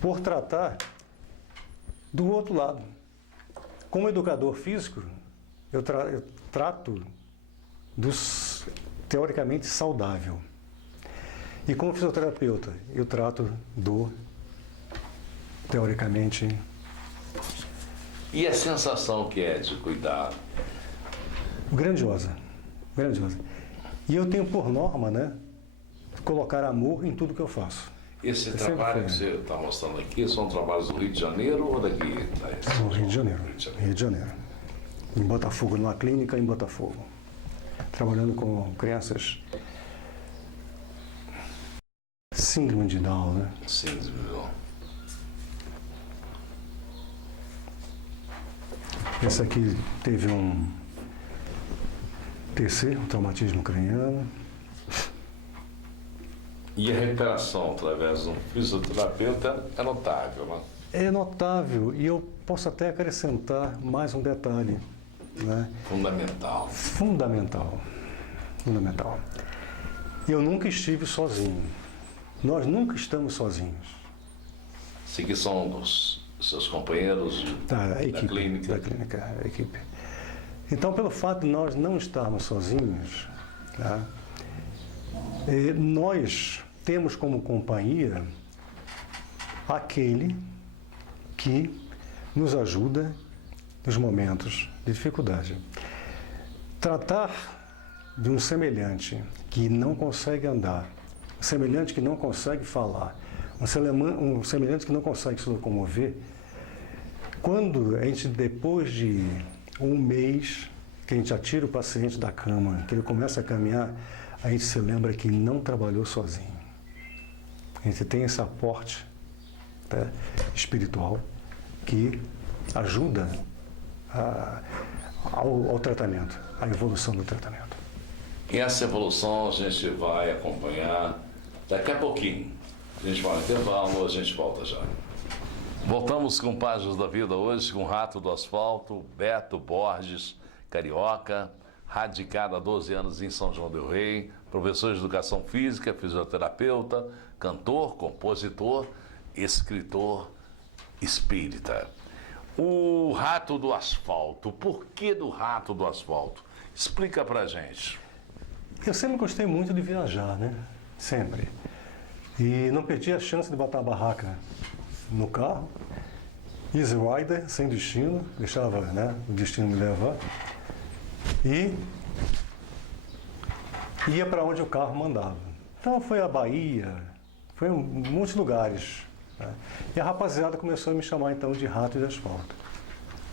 por tratar do outro lado. Como educador físico, eu trato dos teoricamente saudável. E como fisioterapeuta, eu trato do teoricamente... E a sensação que é de cuidar? Grandiosa. E eu tenho por norma, né, colocar amor em tudo que eu faço. Esse trabalho que você está mostrando aqui são trabalhos do Rio de Janeiro ou daqui? Do Rio de Janeiro. Rio de Janeiro. Em Botafogo, numa clínica em Botafogo. Trabalhando com crianças síndrome de Down, né? Síndrome de Down. Esse aqui teve um TC, um traumatismo craniano. E a recuperação através de um fisioterapeuta é notável, né? É notável, e eu posso até acrescentar mais um detalhe, né? Fundamental. Eu nunca estive sozinho. Nós nunca estamos sozinhos. Esse aqui são os seus companheiros da clínica? Da clínica, a equipe. Então, pelo fato de nós não estarmos sozinhos, tá? Nós temos como companhia aquele que nos ajuda nos momentos de dificuldade. Tratar de um semelhante que não consegue andar, um semelhante que não consegue falar, um semelhante que não consegue se locomover, quando a gente, depois de um mês, que a gente atira o paciente da cama, que ele começa a caminhar, a gente se lembra que não trabalhou sozinho. A gente tem esse aporte, né, espiritual que ajuda ao tratamento, à evolução do tratamento. E essa evolução a gente vai acompanhar daqui a pouquinho. A gente vai no intervalo, a gente volta já. Voltamos com Páginas da Vida hoje com o Rato do Asfalto, Beto Borges, carioca, radicado há 12 anos em São João del Rei, professor de educação física, fisioterapeuta, cantor, compositor, escritor espírita. O Rato do Asfalto, por que do Rato do Asfalto? Explica pra gente. Eu sempre gostei muito de viajar, né? Sempre. E não perdi a chance de botar a barraca no carro, easy rider, sem destino, deixava, né, o destino me levar, e ia para onde o carro mandava. Então foi a Bahia, foi muitos lugares, né? E a rapaziada começou a me chamar então de Rato de Asfalto.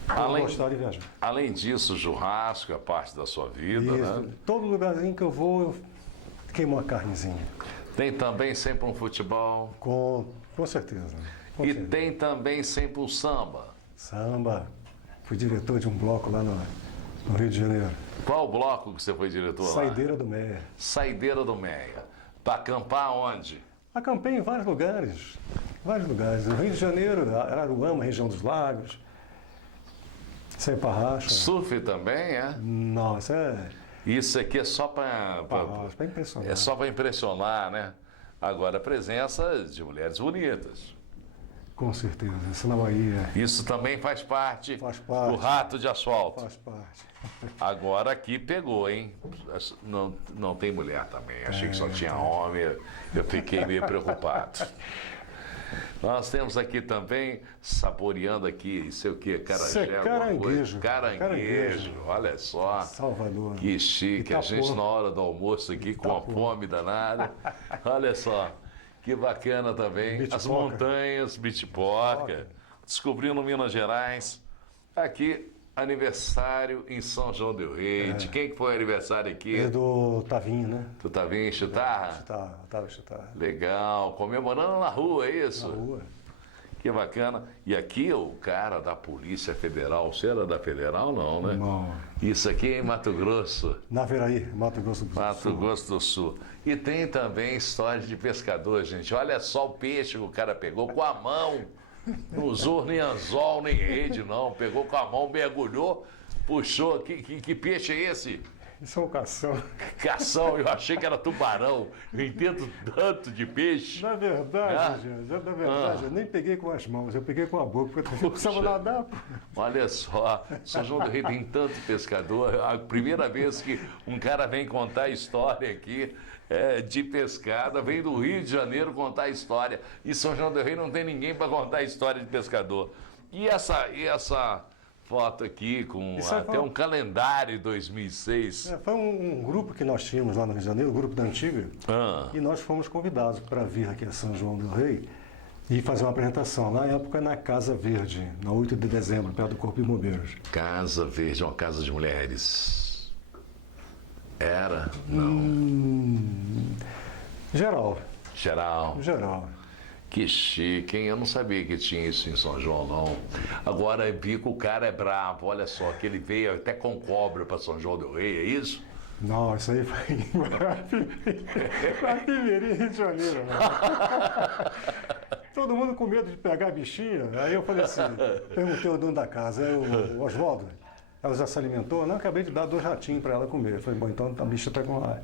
Eu gostava de viajar. Além disso, churrasco é parte da sua vida, Isso, né? todo lugarzinho que eu vou, eu queimo uma carnezinha. Tem também sempre um futebol. Com certeza. E tem também sempre um samba. Samba. Fui diretor de um bloco lá no Rio de Janeiro. Qual bloco que você foi diretor lá? Saideira do Meia. Saideira do Meia. Para acampar onde? Acampei em vários lugares. Vários lugares. No Rio de Janeiro, Araruama, região dos Lagos. Parracha. Surf também, é? Não, Isso aqui é só para impressionar. É só para impressionar, né? Agora, a presença de mulheres bonitas. Com certeza, isso na Bahia. Isso também faz parte do Rato de Asfalto. Faz parte. Agora aqui pegou, hein? Não tem mulher também. Achei que só tinha homem. Eu fiquei meio preocupado. Nós temos aqui também, saboreando aqui, sei o que, carajé, caranguejo. Caranguejo, olha só. Salvador. Que chique, a gente na hora do almoço aqui com a fome danada. Olha só, que bacana também. As montanhas, Bitipoca. Descobrindo Minas Gerais. Aqui, aniversário em São João del Rei. De quem que foi o aniversário aqui? É do Tavinho, né? Do Tavinho Chitarra? Chitarra. Legal, comemorando na rua, é isso? Na rua. Que bacana. E aqui o cara da Polícia Federal, você era da Federal não, né? Não. Isso aqui é em Mato Grosso. Naviraí, Mato Grosso do Sul. Mato Grosso do Sul. E tem também história de pescador, gente. Olha só o peixe que o cara pegou com a mão. Não usou nem anzol, nem rede, não. Pegou com a mão, mergulhou, puxou. Que peixe é esse? Isso é um cação. Cação, eu achei que era tubarão. Eu entendo tanto de peixe. Na verdade, eu nem peguei com as mãos, eu peguei com a boca, porque eu precisava nadar. Olha só, São João do Rei tem tanto pescador. A primeira vez que um cara vem contar a história aqui de pescada, vem do Rio de Janeiro contar a história. E São João do Rei não tem ninguém para contar a história de pescador. E essa foto aqui com até um calendário 2006. Foi um grupo que nós tínhamos lá no Rio de Janeiro, o grupo da Antiga, e nós fomos convidados para vir aqui a São João del Rei e fazer uma apresentação. Na época, na Casa Verde, na 8 de dezembro, perto do Corpo de Bombeiros. Casa Verde, uma casa de mulheres. Era? Não. Geral. Geral. Que chique, hein? Eu não sabia que tinha isso em São João, não. Agora vi que o cara é bravo, olha só, que ele veio até com cobra para São João del Rei, é isso? Não, isso aí foi em Guarapimirim, Rio de Janeiro. Né? Todo mundo com medo de pegar a bichinha. Aí eu falei assim, perguntei ao dono da casa, o Oswaldo, ela já se alimentou? Não, acabei de dar 2 ratinhos para ela comer. Eu falei, bom, então a bicha está com a...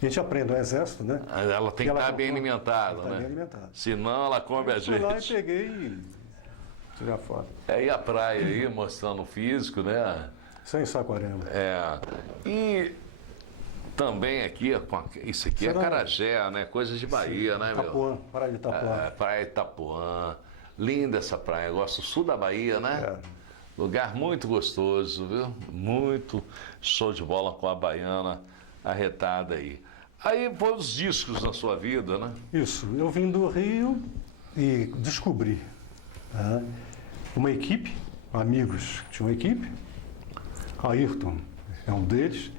A gente aprende no exército, né? Ela tem que estar bem alimentada, né? Bem alimentada. Senão ela come a gente. Fui lá e peguei e tirei a foto. E a praia aí, mostrando o físico, né? Sem Saquarema. E também aqui, isso aqui é Carajé, né? Coisas de Bahia, sim, né, Itapuã, meu? Praia de Itapuã. Praia de Itapuã. Linda essa praia, eu gosto do sul da Bahia, né? Lugar muito gostoso, viu? Muito show de bola com a baiana arretada aí. Aí foi os discos na sua vida, né? Isso, eu vim do Rio e descobri uma equipe, amigos que tinham uma equipe, Ayrton é um deles.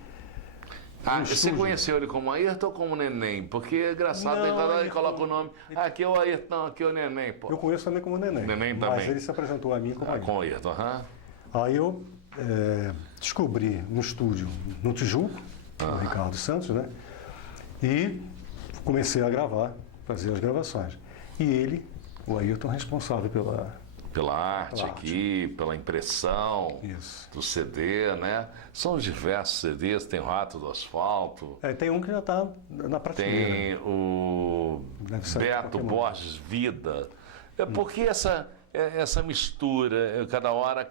Ah, você conheceu ele como Ayrton ou como Neném? Porque é engraçado, Não, cada hora ele ele- coloca o nome. Ah, aqui é o Ayrton, aqui é o Neném, pô. Eu conheço também como Neném. Neném Mas também. ele se apresentou a mim como Ayrton. Com o Ayrton, aham. Aí eu descobri no estúdio, no Tijuco, o Ricardo Santos, né? E comecei a gravar, fazer as gravações. E ele, o Ayrton, responsável Pela arte Pela aqui, pela impressão Isso. do CD, né? São diversos CDs, tem o Rato do Asfalto, Tem um que já está na prateleira. tem o Deve ser Beto Pokémon. Borges Vida. Por que essa mistura? Cada hora,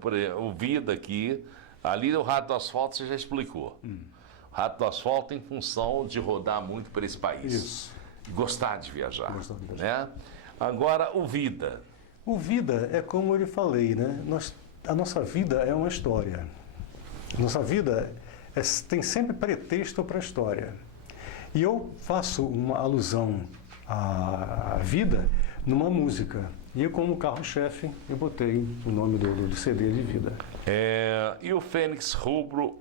por exemplo, o Vida aqui, ali o Rato do Asfalto você já explicou. O Rato do Asfalto em função de rodar muito por esse país. Isso. Gostar de viajar. Gostar de viajar. Né? Agora, o Vida. O vida é como eu lhe falei, né? A nossa vida é uma história. A nossa vida tem sempre pretexto para a história. E eu faço uma alusão à vida numa música. E eu, como carro-chefe, eu botei o nome do CD de Vida. E o Fênix Rubro,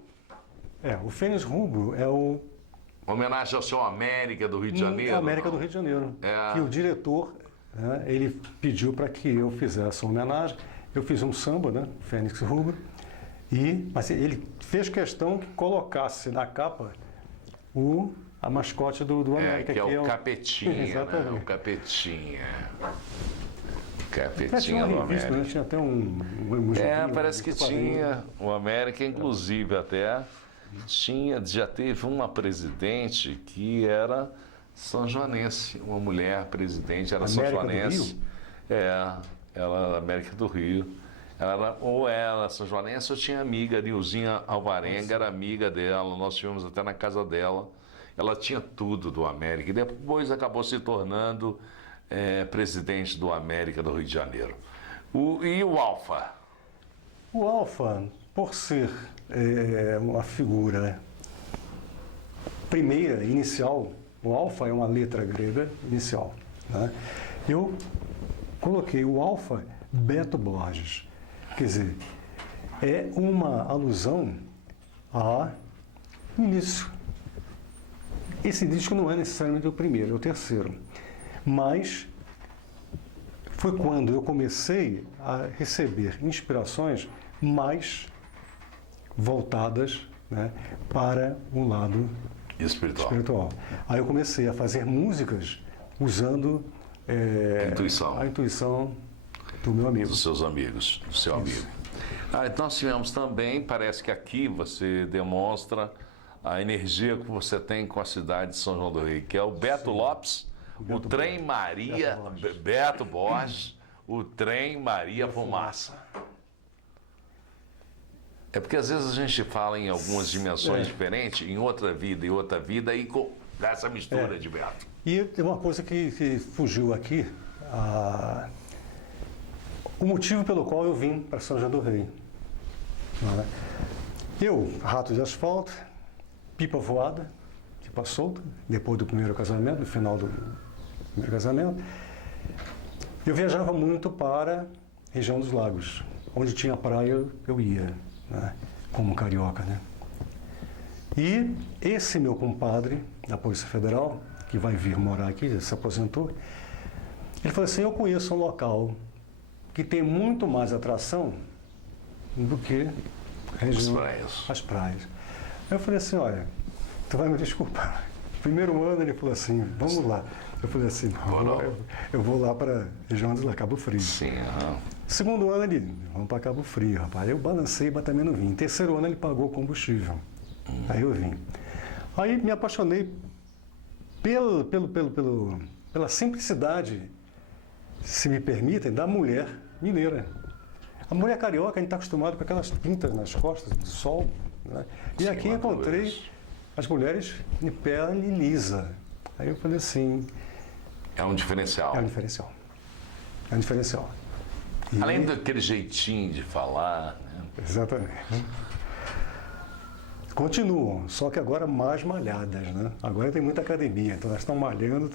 O Fênix Rubro é o homenagem ao seu América do Rio de Janeiro? América não? do Rio de Janeiro. É. Que o diretor, né, ele pediu para que eu fizesse uma homenagem. Eu fiz um samba, né, Fênix Rubro, mas ele fez questão que colocasse na capa a mascote do América. Que é o Capetinha, né? Exatamente. O Capetinha. Tinha Capetinha uma do revista, América. né? Tinha até um Parece que quadrinho. tinha. O América, inclusive, até já teve uma presidente que era sanjoanense. Uma mulher presidente, era América do sanjoanense. Rio? Ela era América do Rio. Ou ela sanjoanense, eu tinha amiga, Nilzinha Alvarenga, era amiga dela, nós tivemos até na casa dela. Ela tinha tudo do América. E depois acabou se tornando presidente do América do Rio de Janeiro. E o Alfa? O Alfa, por ser uma figura primeira, inicial, o Alfa é uma letra grega inicial, né? Eu coloquei o Alfa Beto Borges. Quer dizer, é uma alusão ao início. Esse disco não é necessariamente o primeiro, é o terceiro. Mas foi quando eu comecei a receber inspirações mais voltadas, né, para um lado espiritual. Aí eu comecei a fazer músicas usando a intuição do meu amigo. Dos seus amigos, do seu amigo. Nós tivemos também, parece que aqui você demonstra a energia que você tem com a cidade de São João do Rei, que é o Beto Lopes, o Trem Maria, Beto Borges, o Trem Maria Fumaça. É porque às vezes a gente fala em algumas dimensões diferentes, em outra vida, e dá essa mistura de Beto. E tem uma coisa que fugiu aqui, o motivo pelo qual eu vim para São João do Rei. Né? Eu, Rato de Asfalto, pipa voada, pipa solta, depois do primeiro casamento, no final do primeiro casamento, eu viajava muito para a região dos lagos. Onde tinha praia, eu ia, né? Como carioca, né? E esse meu compadre da Polícia Federal, que vai vir morar aqui, se aposentou, ele falou assim, eu conheço um local que tem muito mais atração do que as praias. Aí eu falei assim, olha, tu vai me desculpar. Primeiro ano ele falou assim, vamos lá. Eu falei assim, eu vou lá para a região de Cabo Frio. Sim, Segundo ano ele, vamos para Cabo Frio, rapaz. Eu balancei, mas também não vim. Terceiro ano ele pagou combustível. Aí eu vim. Aí me apaixonei pela simplicidade, se me permitem, da mulher mineira. A mulher carioca, a gente está acostumado com aquelas pintas nas costas, do sol, né? E aqui encontrei as mulheres de pele lisa. Aí eu falei assim... É um diferencial. É um diferencial. É um diferencial. Além daquele jeitinho de falar. Né? Exatamente. Continuam, só que agora mais malhadas, né? Agora tem muita academia, então elas estão malhando.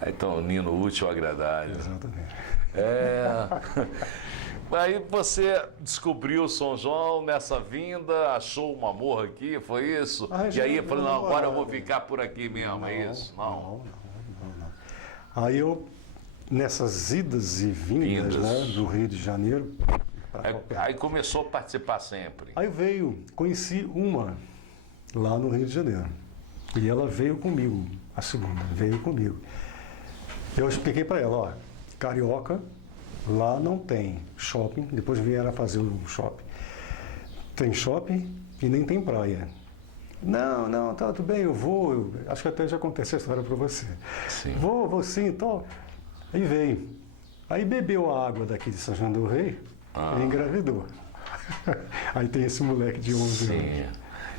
Aí estão unindo o útil ao agradável. Exatamente. Aí você descobriu São João nessa vinda, achou um amor aqui, foi isso? E aí falou, não, agora eu vou ficar por aqui mesmo, é isso? Não. Aí eu, nessas idas e vindas, né, do Rio de Janeiro... Aí começou a participar sempre. Aí conheci uma lá no Rio de Janeiro. E ela veio comigo, a segunda, veio comigo. Eu expliquei para ela, ó, Carioca, lá não tem shopping, depois vieram fazer um shopping. Tem shopping e nem tem praia. Não, tá tudo bem, eu vou, acho que até já contei essa história para você. Sim. Vou sim, então. Aí veio. Aí bebeu a água daqui de São João do Rei e engravidou. Aí tem esse moleque de 11 anos. Sim.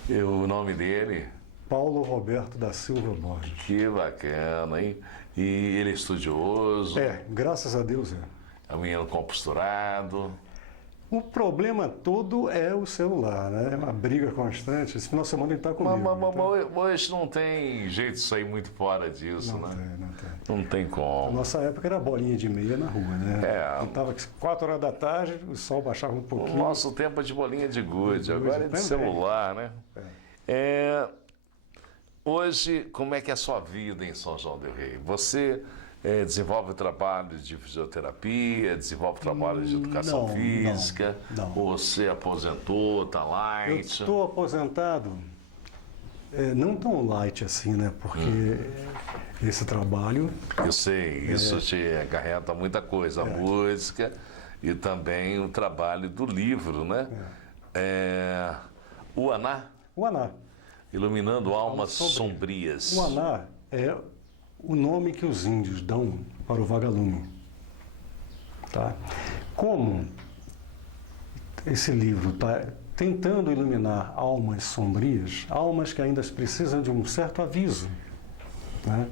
E o nome dele? Paulo Roberto da Silva Borges. Que bacana, hein? E ele é estudioso? Graças a Deus é. É um menino composturado. O problema todo é o celular, né? É uma briga constante. Esse final de semana ele está comigo. Mas hoje não tem jeito de sair muito fora disso, Não né? tem. Não tem como. Nossa época era bolinha de meia na rua, né? É. Estava 4 horas da tarde, o sol baixava um O pouquinho. nosso tempo é de bolinha de gude, agora é de também. celular, né? Hoje, como é que é a sua vida em São João del Rei? Você desenvolve trabalho de fisioterapia, desenvolve trabalho de educação física? não. Ou você aposentou, tá Eu light? estou aposentado, não tão light assim, né? Porque esse trabalho... Eu sei, isso te acarreta muita coisa, a música e também o trabalho do livro, né? O Aná, O Aná. Iluminando Almas Sombrias. O Aná é o nome que os índios dão para o vagalume. Tá? Como esse livro está tentando iluminar almas sombrias, almas que ainda precisam de um certo aviso, né?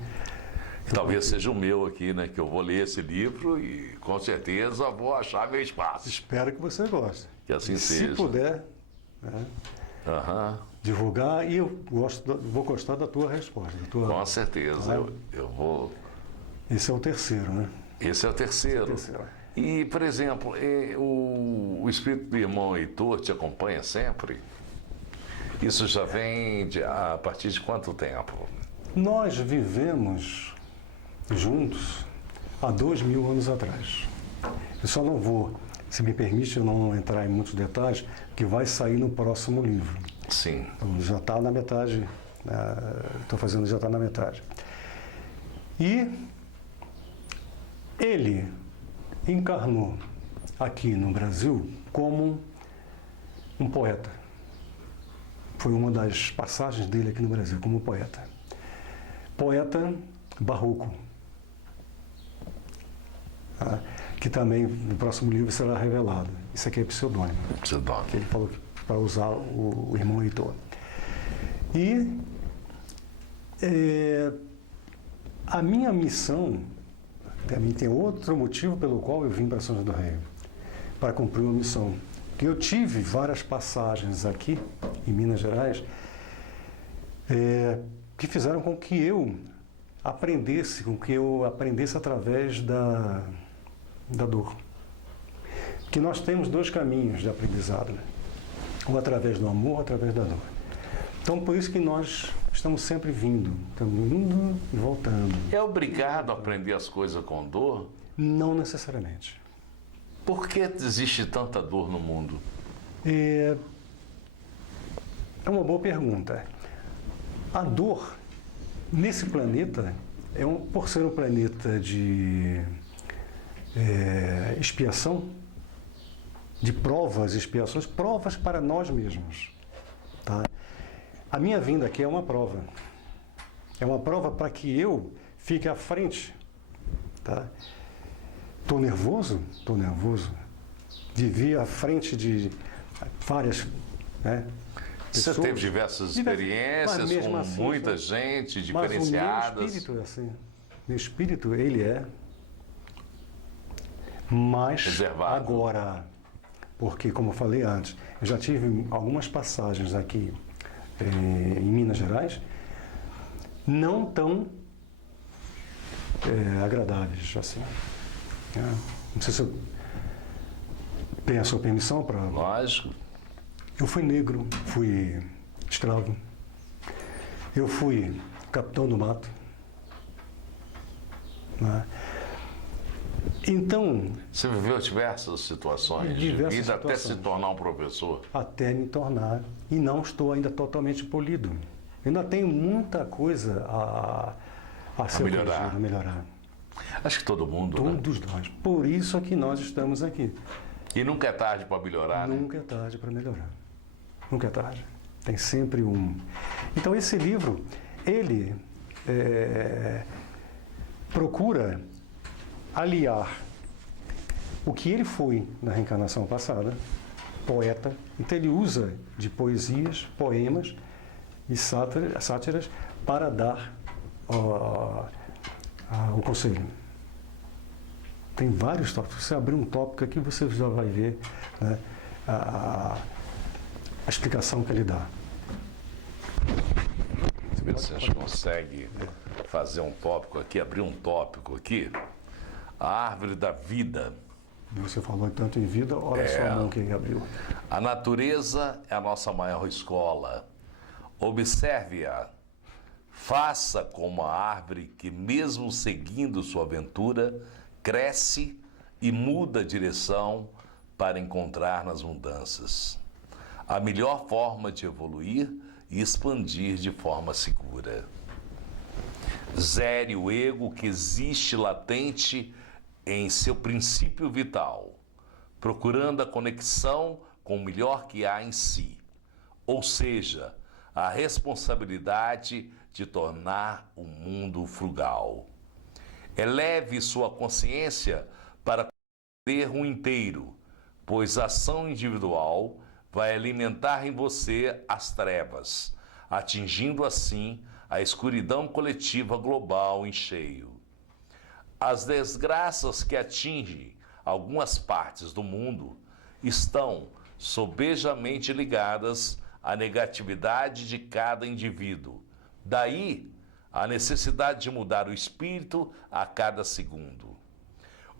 Talvez seja o meu aqui, né? Que eu vou ler esse livro e com certeza vou achar meu espaço. Espero que você goste. Que assim E seja. se puder, né, divulgar, e eu vou gostar da tua resposta. Com certeza, eu vou. Esse é o terceiro, né? Esse é o terceiro. E, por exemplo, o espírito do irmão Heitor te acompanha sempre? Isso já vem a partir de quanto tempo? Nós vivemos juntos há 2000 anos atrás. Eu só não vou, se me permite, eu não entrar em muitos detalhes, que vai sair no próximo livro. Sim. Então, já está na metade, estou fazendo, já está na metade. E ele encarnou aqui no Brasil como um poeta. Foi uma das passagens dele aqui no Brasil, como poeta. Poeta barroco. Que também no próximo livro será revelado. Isso aqui é pseudônimo. Que ele falou para usar o irmão Heitor. E a minha missão, também tem outro motivo pelo qual eu vim para São João do Rei, para cumprir uma missão. Que eu tive várias passagens aqui, em Minas Gerais, que fizeram com que eu aprendesse através da dor. Que nós temos dois caminhos de aprendizado, né? Ou através do amor, ou através da dor. Então, por isso que nós estamos sempre vindo, estamos indo e voltando. É obrigado a aprender as coisas com dor? Não necessariamente. Por que existe tanta dor no mundo? É uma boa pergunta. A dor, nesse planeta, por ser um planeta de expiação, de provas, expiações, provas para nós mesmos. Tá? A minha vinda aqui é uma prova. É uma prova para que eu fique à frente. Tá? Estou nervoso? Estou nervoso. Vivi à frente de várias, né, pessoas. Você teve diversas experiências com assim, muita gente, diferenciadas. Mas o meu espírito é assim. Meu espírito, ele é mais reservado. Agora, porque, como eu falei antes, eu já tive algumas passagens aqui em Minas Gerais não tão agradáveis assim. Não sei se Tem a sua permissão para... Lógico. Eu fui negro, fui escravo, eu fui capitão do mato, né? Então... Você viveu diversas situações de vida até se tornar um professor? Até me tornar, e não estou ainda totalmente polido. Ainda tenho muita coisa a ser melhorar. a melhorar. Acho que todo mundo, Todos nós. Por isso é que nós estamos aqui. E nunca é tarde para melhorar, né? Nunca é tarde para melhorar. Nunca é tarde. Tem sempre um... Então, esse livro, ele procura aliar o que ele foi na reencarnação passada, poeta, então ele usa de poesias, poemas e sátiras para dar o conselho. Tem vários tópicos. Se você abrir um tópico aqui, você já vai ver, né, a explicação que ele dá. Deixa eu ver se a gente consegue fazer um tópico aqui, abrir um tópico aqui. A árvore da vida. Você falou tanto em vida, olha só a mão que ele abriu. A natureza é a nossa maior escola. Observe-a. Faça como a árvore que, mesmo seguindo sua aventura, cresce e muda a direção para encontrar nas mudanças a melhor forma de evoluir e expandir de forma segura. Zere o ego que existe latente em seu princípio vital, procurando a conexão com o melhor que há em si, ou seja, a responsabilidade de tornar o mundo frugal. Eleve sua consciência para ter um inteiro, pois a ação individual vai alimentar em você as trevas, atingindo assim a escuridão coletiva global em cheio. As desgraças que atingem algumas partes do mundo estão sobejamente ligadas à negatividade de cada indivíduo. Daí, a necessidade de mudar o espírito a cada segundo.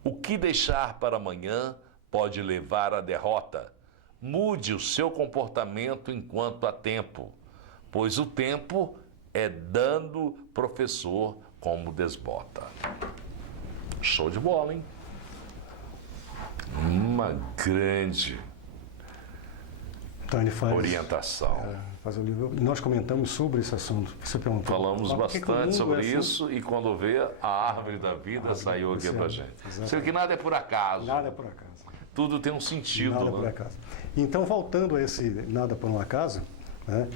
O que deixar para amanhã pode levar à derrota. Mude o seu comportamento enquanto há tempo, pois o tempo é dando professor como desbota. Show de bola, hein? Uma grande Então ele faz, orientação. Faz o livro. Nós comentamos sobre esse assunto. Você perguntou. Falamos bastante sobre isso e quando vê, a árvore da vida saiu aqui pra gente. Sei que nada é por acaso. Nada é por acaso. Tudo tem um sentido. Nada é por acaso. Então, voltando a esse nada por um acaso, né,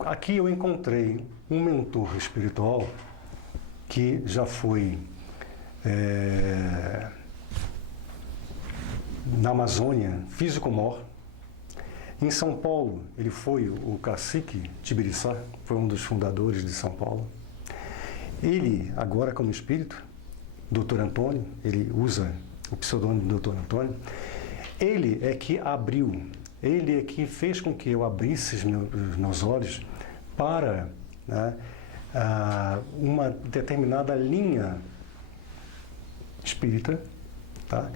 aqui eu encontrei um mentor espiritual que já foi na Amazônia, físico-mor. Em São Paulo, ele foi o cacique Tibiriçá, foi um dos fundadores de São Paulo. Ele, agora como espírito, Dr. Antônio, ele usa o pseudônimo do Dr. Antônio, ele é que abriu, ele é que fez com que eu abrisse os meus olhos para, né, uma determinada linha espírita, tá,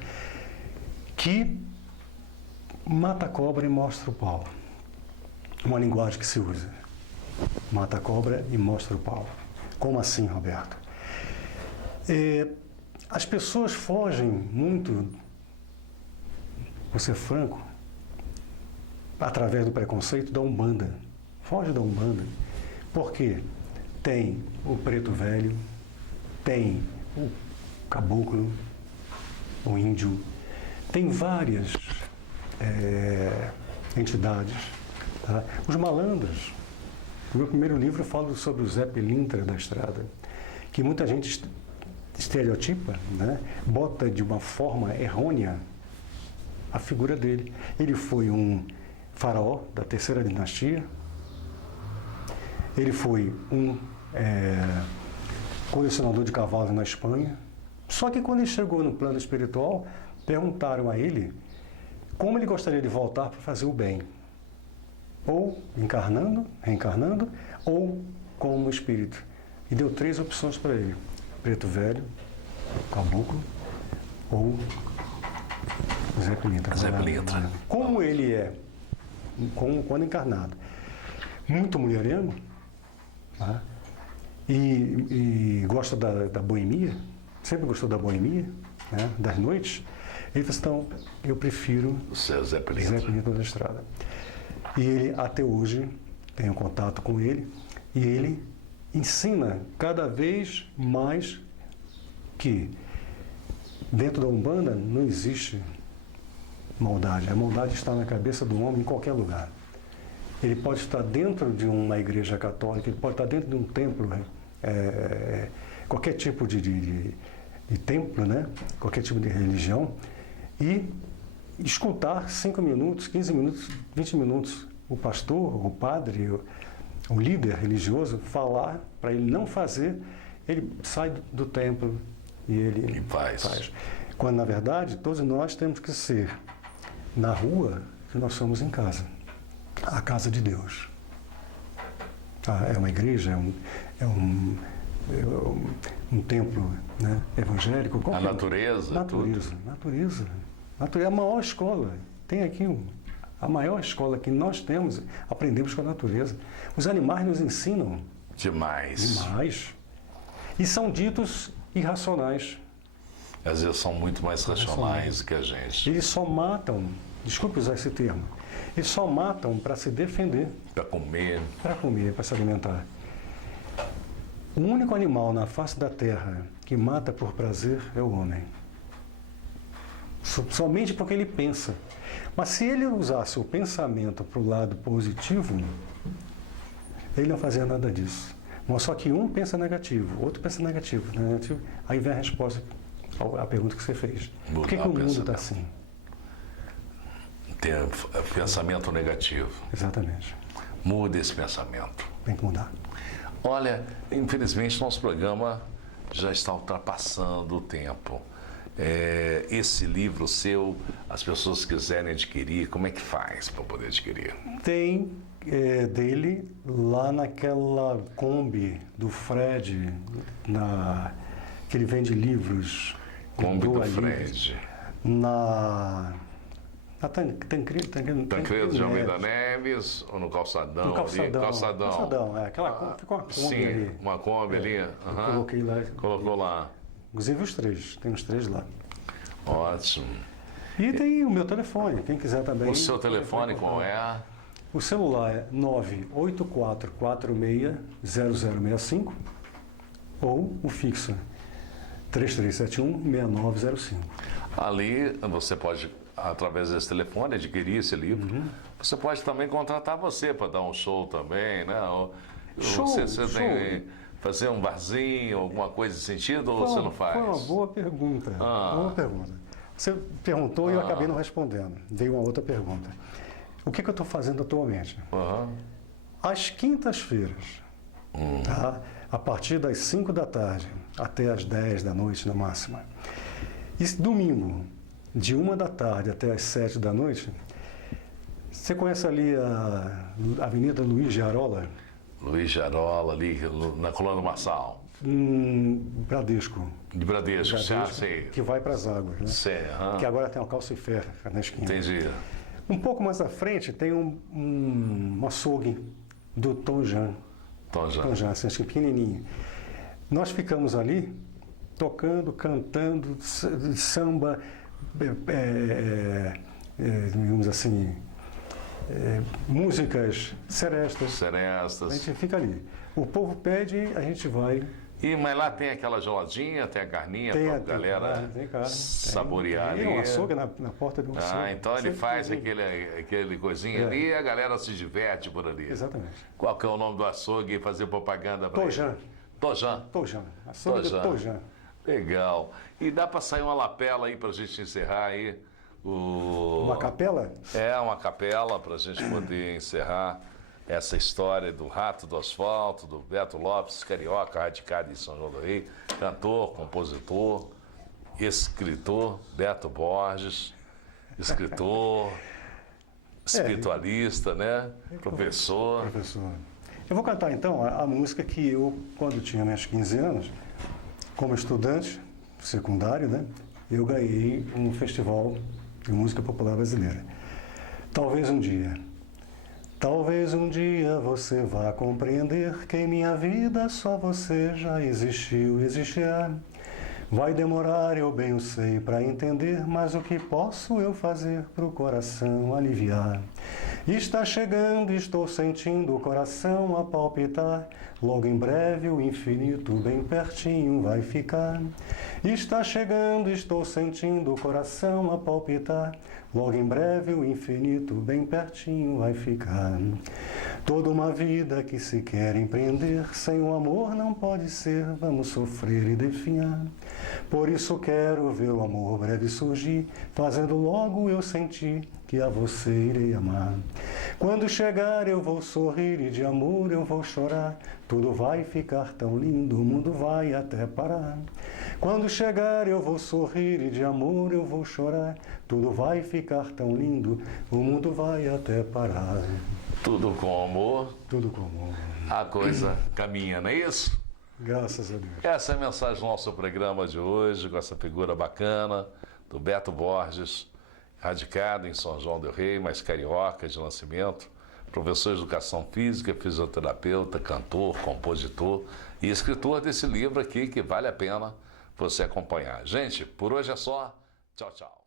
que mata a cobra e mostra o pau. Uma linguagem que se usa. Mata a cobra e mostra o pau. Como assim, Roberto? As pessoas fogem muito, vou ser franco, através do preconceito da Umbanda. Foge da Umbanda. Por quê? Tem o preto velho, tem o caboclo, o índio, tem várias entidades. Tá? Os malandros. No meu primeiro livro eu falo sobre o Zé Pilintra da Estrada, que muita gente estereotipa, né? Bota de uma forma errônea a figura dele. Ele foi um faraó da terceira dinastia, ele foi um colecionador de cavalos na Espanha. Só que quando ele chegou no plano espiritual, perguntaram a ele como ele gostaria de voltar para fazer o bem. Ou encarnando, reencarnando, ou como espírito. E deu 3 opções para ele: preto velho, caboclo ou Zé Pilintra. Zé Pilintra. Como ele é, quando encarnado, muito mulherengo, tá? E gosta da boemia, sempre gostou da boemia, né? Das noites, ele falou assim, então, eu prefiro Zé Pilintra. Zé Pilintra da Estrada. E ele, até hoje, tenho contato com ele, e ele ensina cada vez mais que dentro da Umbanda não existe maldade. A maldade está na cabeça do homem em qualquer lugar. Ele pode estar dentro de uma igreja católica, ele pode estar dentro de um templo, qualquer tipo de templo, né? Qualquer tipo de religião, e escutar 5 minutos, 15 minutos, 20 minutos o pastor, o padre, o líder religioso falar para ele não fazer, ele sai do templo e ele faz. Quando, na verdade, todos nós temos que ser na rua que nós somos em casa. A casa de Deus. É uma igreja, é um templo, né, evangélico. A natureza. Natureza é a maior escola. Tem aqui a maior escola que nós temos, aprendemos com a natureza. Os animais nos ensinam. Demais. E são ditos irracionais. Às vezes são muito mais racionais que a gente. Eles só matam, desculpe usar esse termo, eles só matam para se defender. Para comer, para se alimentar. O único animal na face da terra que mata por prazer é o homem. Somente porque ele pensa. Mas se ele usasse o pensamento para o lado positivo, ele não fazia nada disso. Mas só que um pensa negativo, outro pensa negativo. Aí vem a resposta à pergunta que você fez. Por que o mundo está assim? Ter pensamento negativo. Exatamente. Muda esse pensamento. Tem que mudar. Olha, infelizmente nosso programa já está ultrapassando o tempo. Esse livro seu, as pessoas quiserem adquirir, como é que faz para poder adquirir? Tem dele lá naquela Kombi do Fred, que ele vende livros. Kombi do Fred. Na Tancredo de Almeida Neves ou no Calçadão? No Calçadão. Calçadão, ficou uma Kombi sim, ali. Uma Kombi ali. Eu coloquei lá. Colocou lá. Inclusive os 3, tem os 3 lá. Ótimo. E tem o meu telefone, quem quiser também. O seu telefone qual é? O celular é 984460065 ou o fixo 3371-6905. Ali você pode, através desse telefone, adquirir esse livro. Uhum. Você pode também contratar você para dar um show também, né? Show. Tem fazer um barzinho, alguma coisa nesse sentido, ou você não faz? Foi uma boa pergunta. Boa pergunta. Você perguntou e eu acabei não respondendo. Veio uma outra pergunta. O que eu estou fazendo atualmente? Às quintas-feiras, tá? A partir das 5 da tarde até as 10 da noite, na máxima. E domingo, de 1 da tarde até as 7 da noite, você conhece ali a Avenida Luiz Giarola? Luiz Giarola, ali na Colônia Marçal. Bradesco. De Bradesco, sei. Que vai para as águas, né? Sei, que agora tem uma calcifera na esquina. Entendi. Um pouco mais à frente tem um açougue do Tom Jan. Tom Jan, assim, acho que pequenininho. Nós ficamos ali tocando, cantando, samba, digamos assim, músicas serestas. A gente fica ali. O povo pede, a gente vai. Mas lá tem aquela geladinha, tem a carninha para a galera saborear ali. Tem um açougue na porta de um açougue. Então ele faz aquele coisinha ali e a galera se diverte por ali. Exatamente. Qual que é o nome do açougue e fazer propaganda para ele? Tojan. Açougue do Tojan. Legal. E dá para sair uma lapela aí para a gente encerrar aí? Uma capela? Uma capela para a gente poder encerrar essa história do Rato do Asfalto, do Beto Lopes, carioca, radicado em São João do Rei, cantor, compositor, escritor, Beto Borges, escritor, espiritualista, né? Professor. Eu vou cantar então a música que eu, quando tinha meus 15 anos, como estudante secundário, né? Eu ganhei um festival de música popular brasileira. Talvez um dia você vá compreender que em minha vida só você já existiu e existirá. Vai demorar, eu bem o sei, para entender, mas o que posso eu fazer pro coração aliviar? Está chegando, estou sentindo o coração a palpitar. Logo em breve o infinito bem pertinho vai ficar. Está chegando, estou sentindo o coração a palpitar. Logo em breve o infinito bem pertinho vai ficar. Toda uma vida que se quer empreender, sem o amor não pode ser, vamos sofrer e definhar. Por isso quero ver o amor breve surgir, fazendo logo eu sentir que a você irei amar. Quando chegar eu vou sorrir e de amor eu vou chorar. Tudo vai ficar tão lindo, o mundo vai até parar. Quando chegar eu vou sorrir e de amor eu vou chorar. Tudo vai ficar tão lindo, o mundo vai até parar. Tudo com amor. Tudo com amor. A coisa caminha, não é isso? Graças a Deus. Essa é a mensagem do nosso programa de hoje, com essa figura bacana do Beto Borges, radicado em São João del Rei, mas carioca de nascimento, professor de educação física, fisioterapeuta, cantor, compositor e escritor desse livro aqui que vale a pena você acompanhar. Gente, por hoje é só. Tchau, tchau.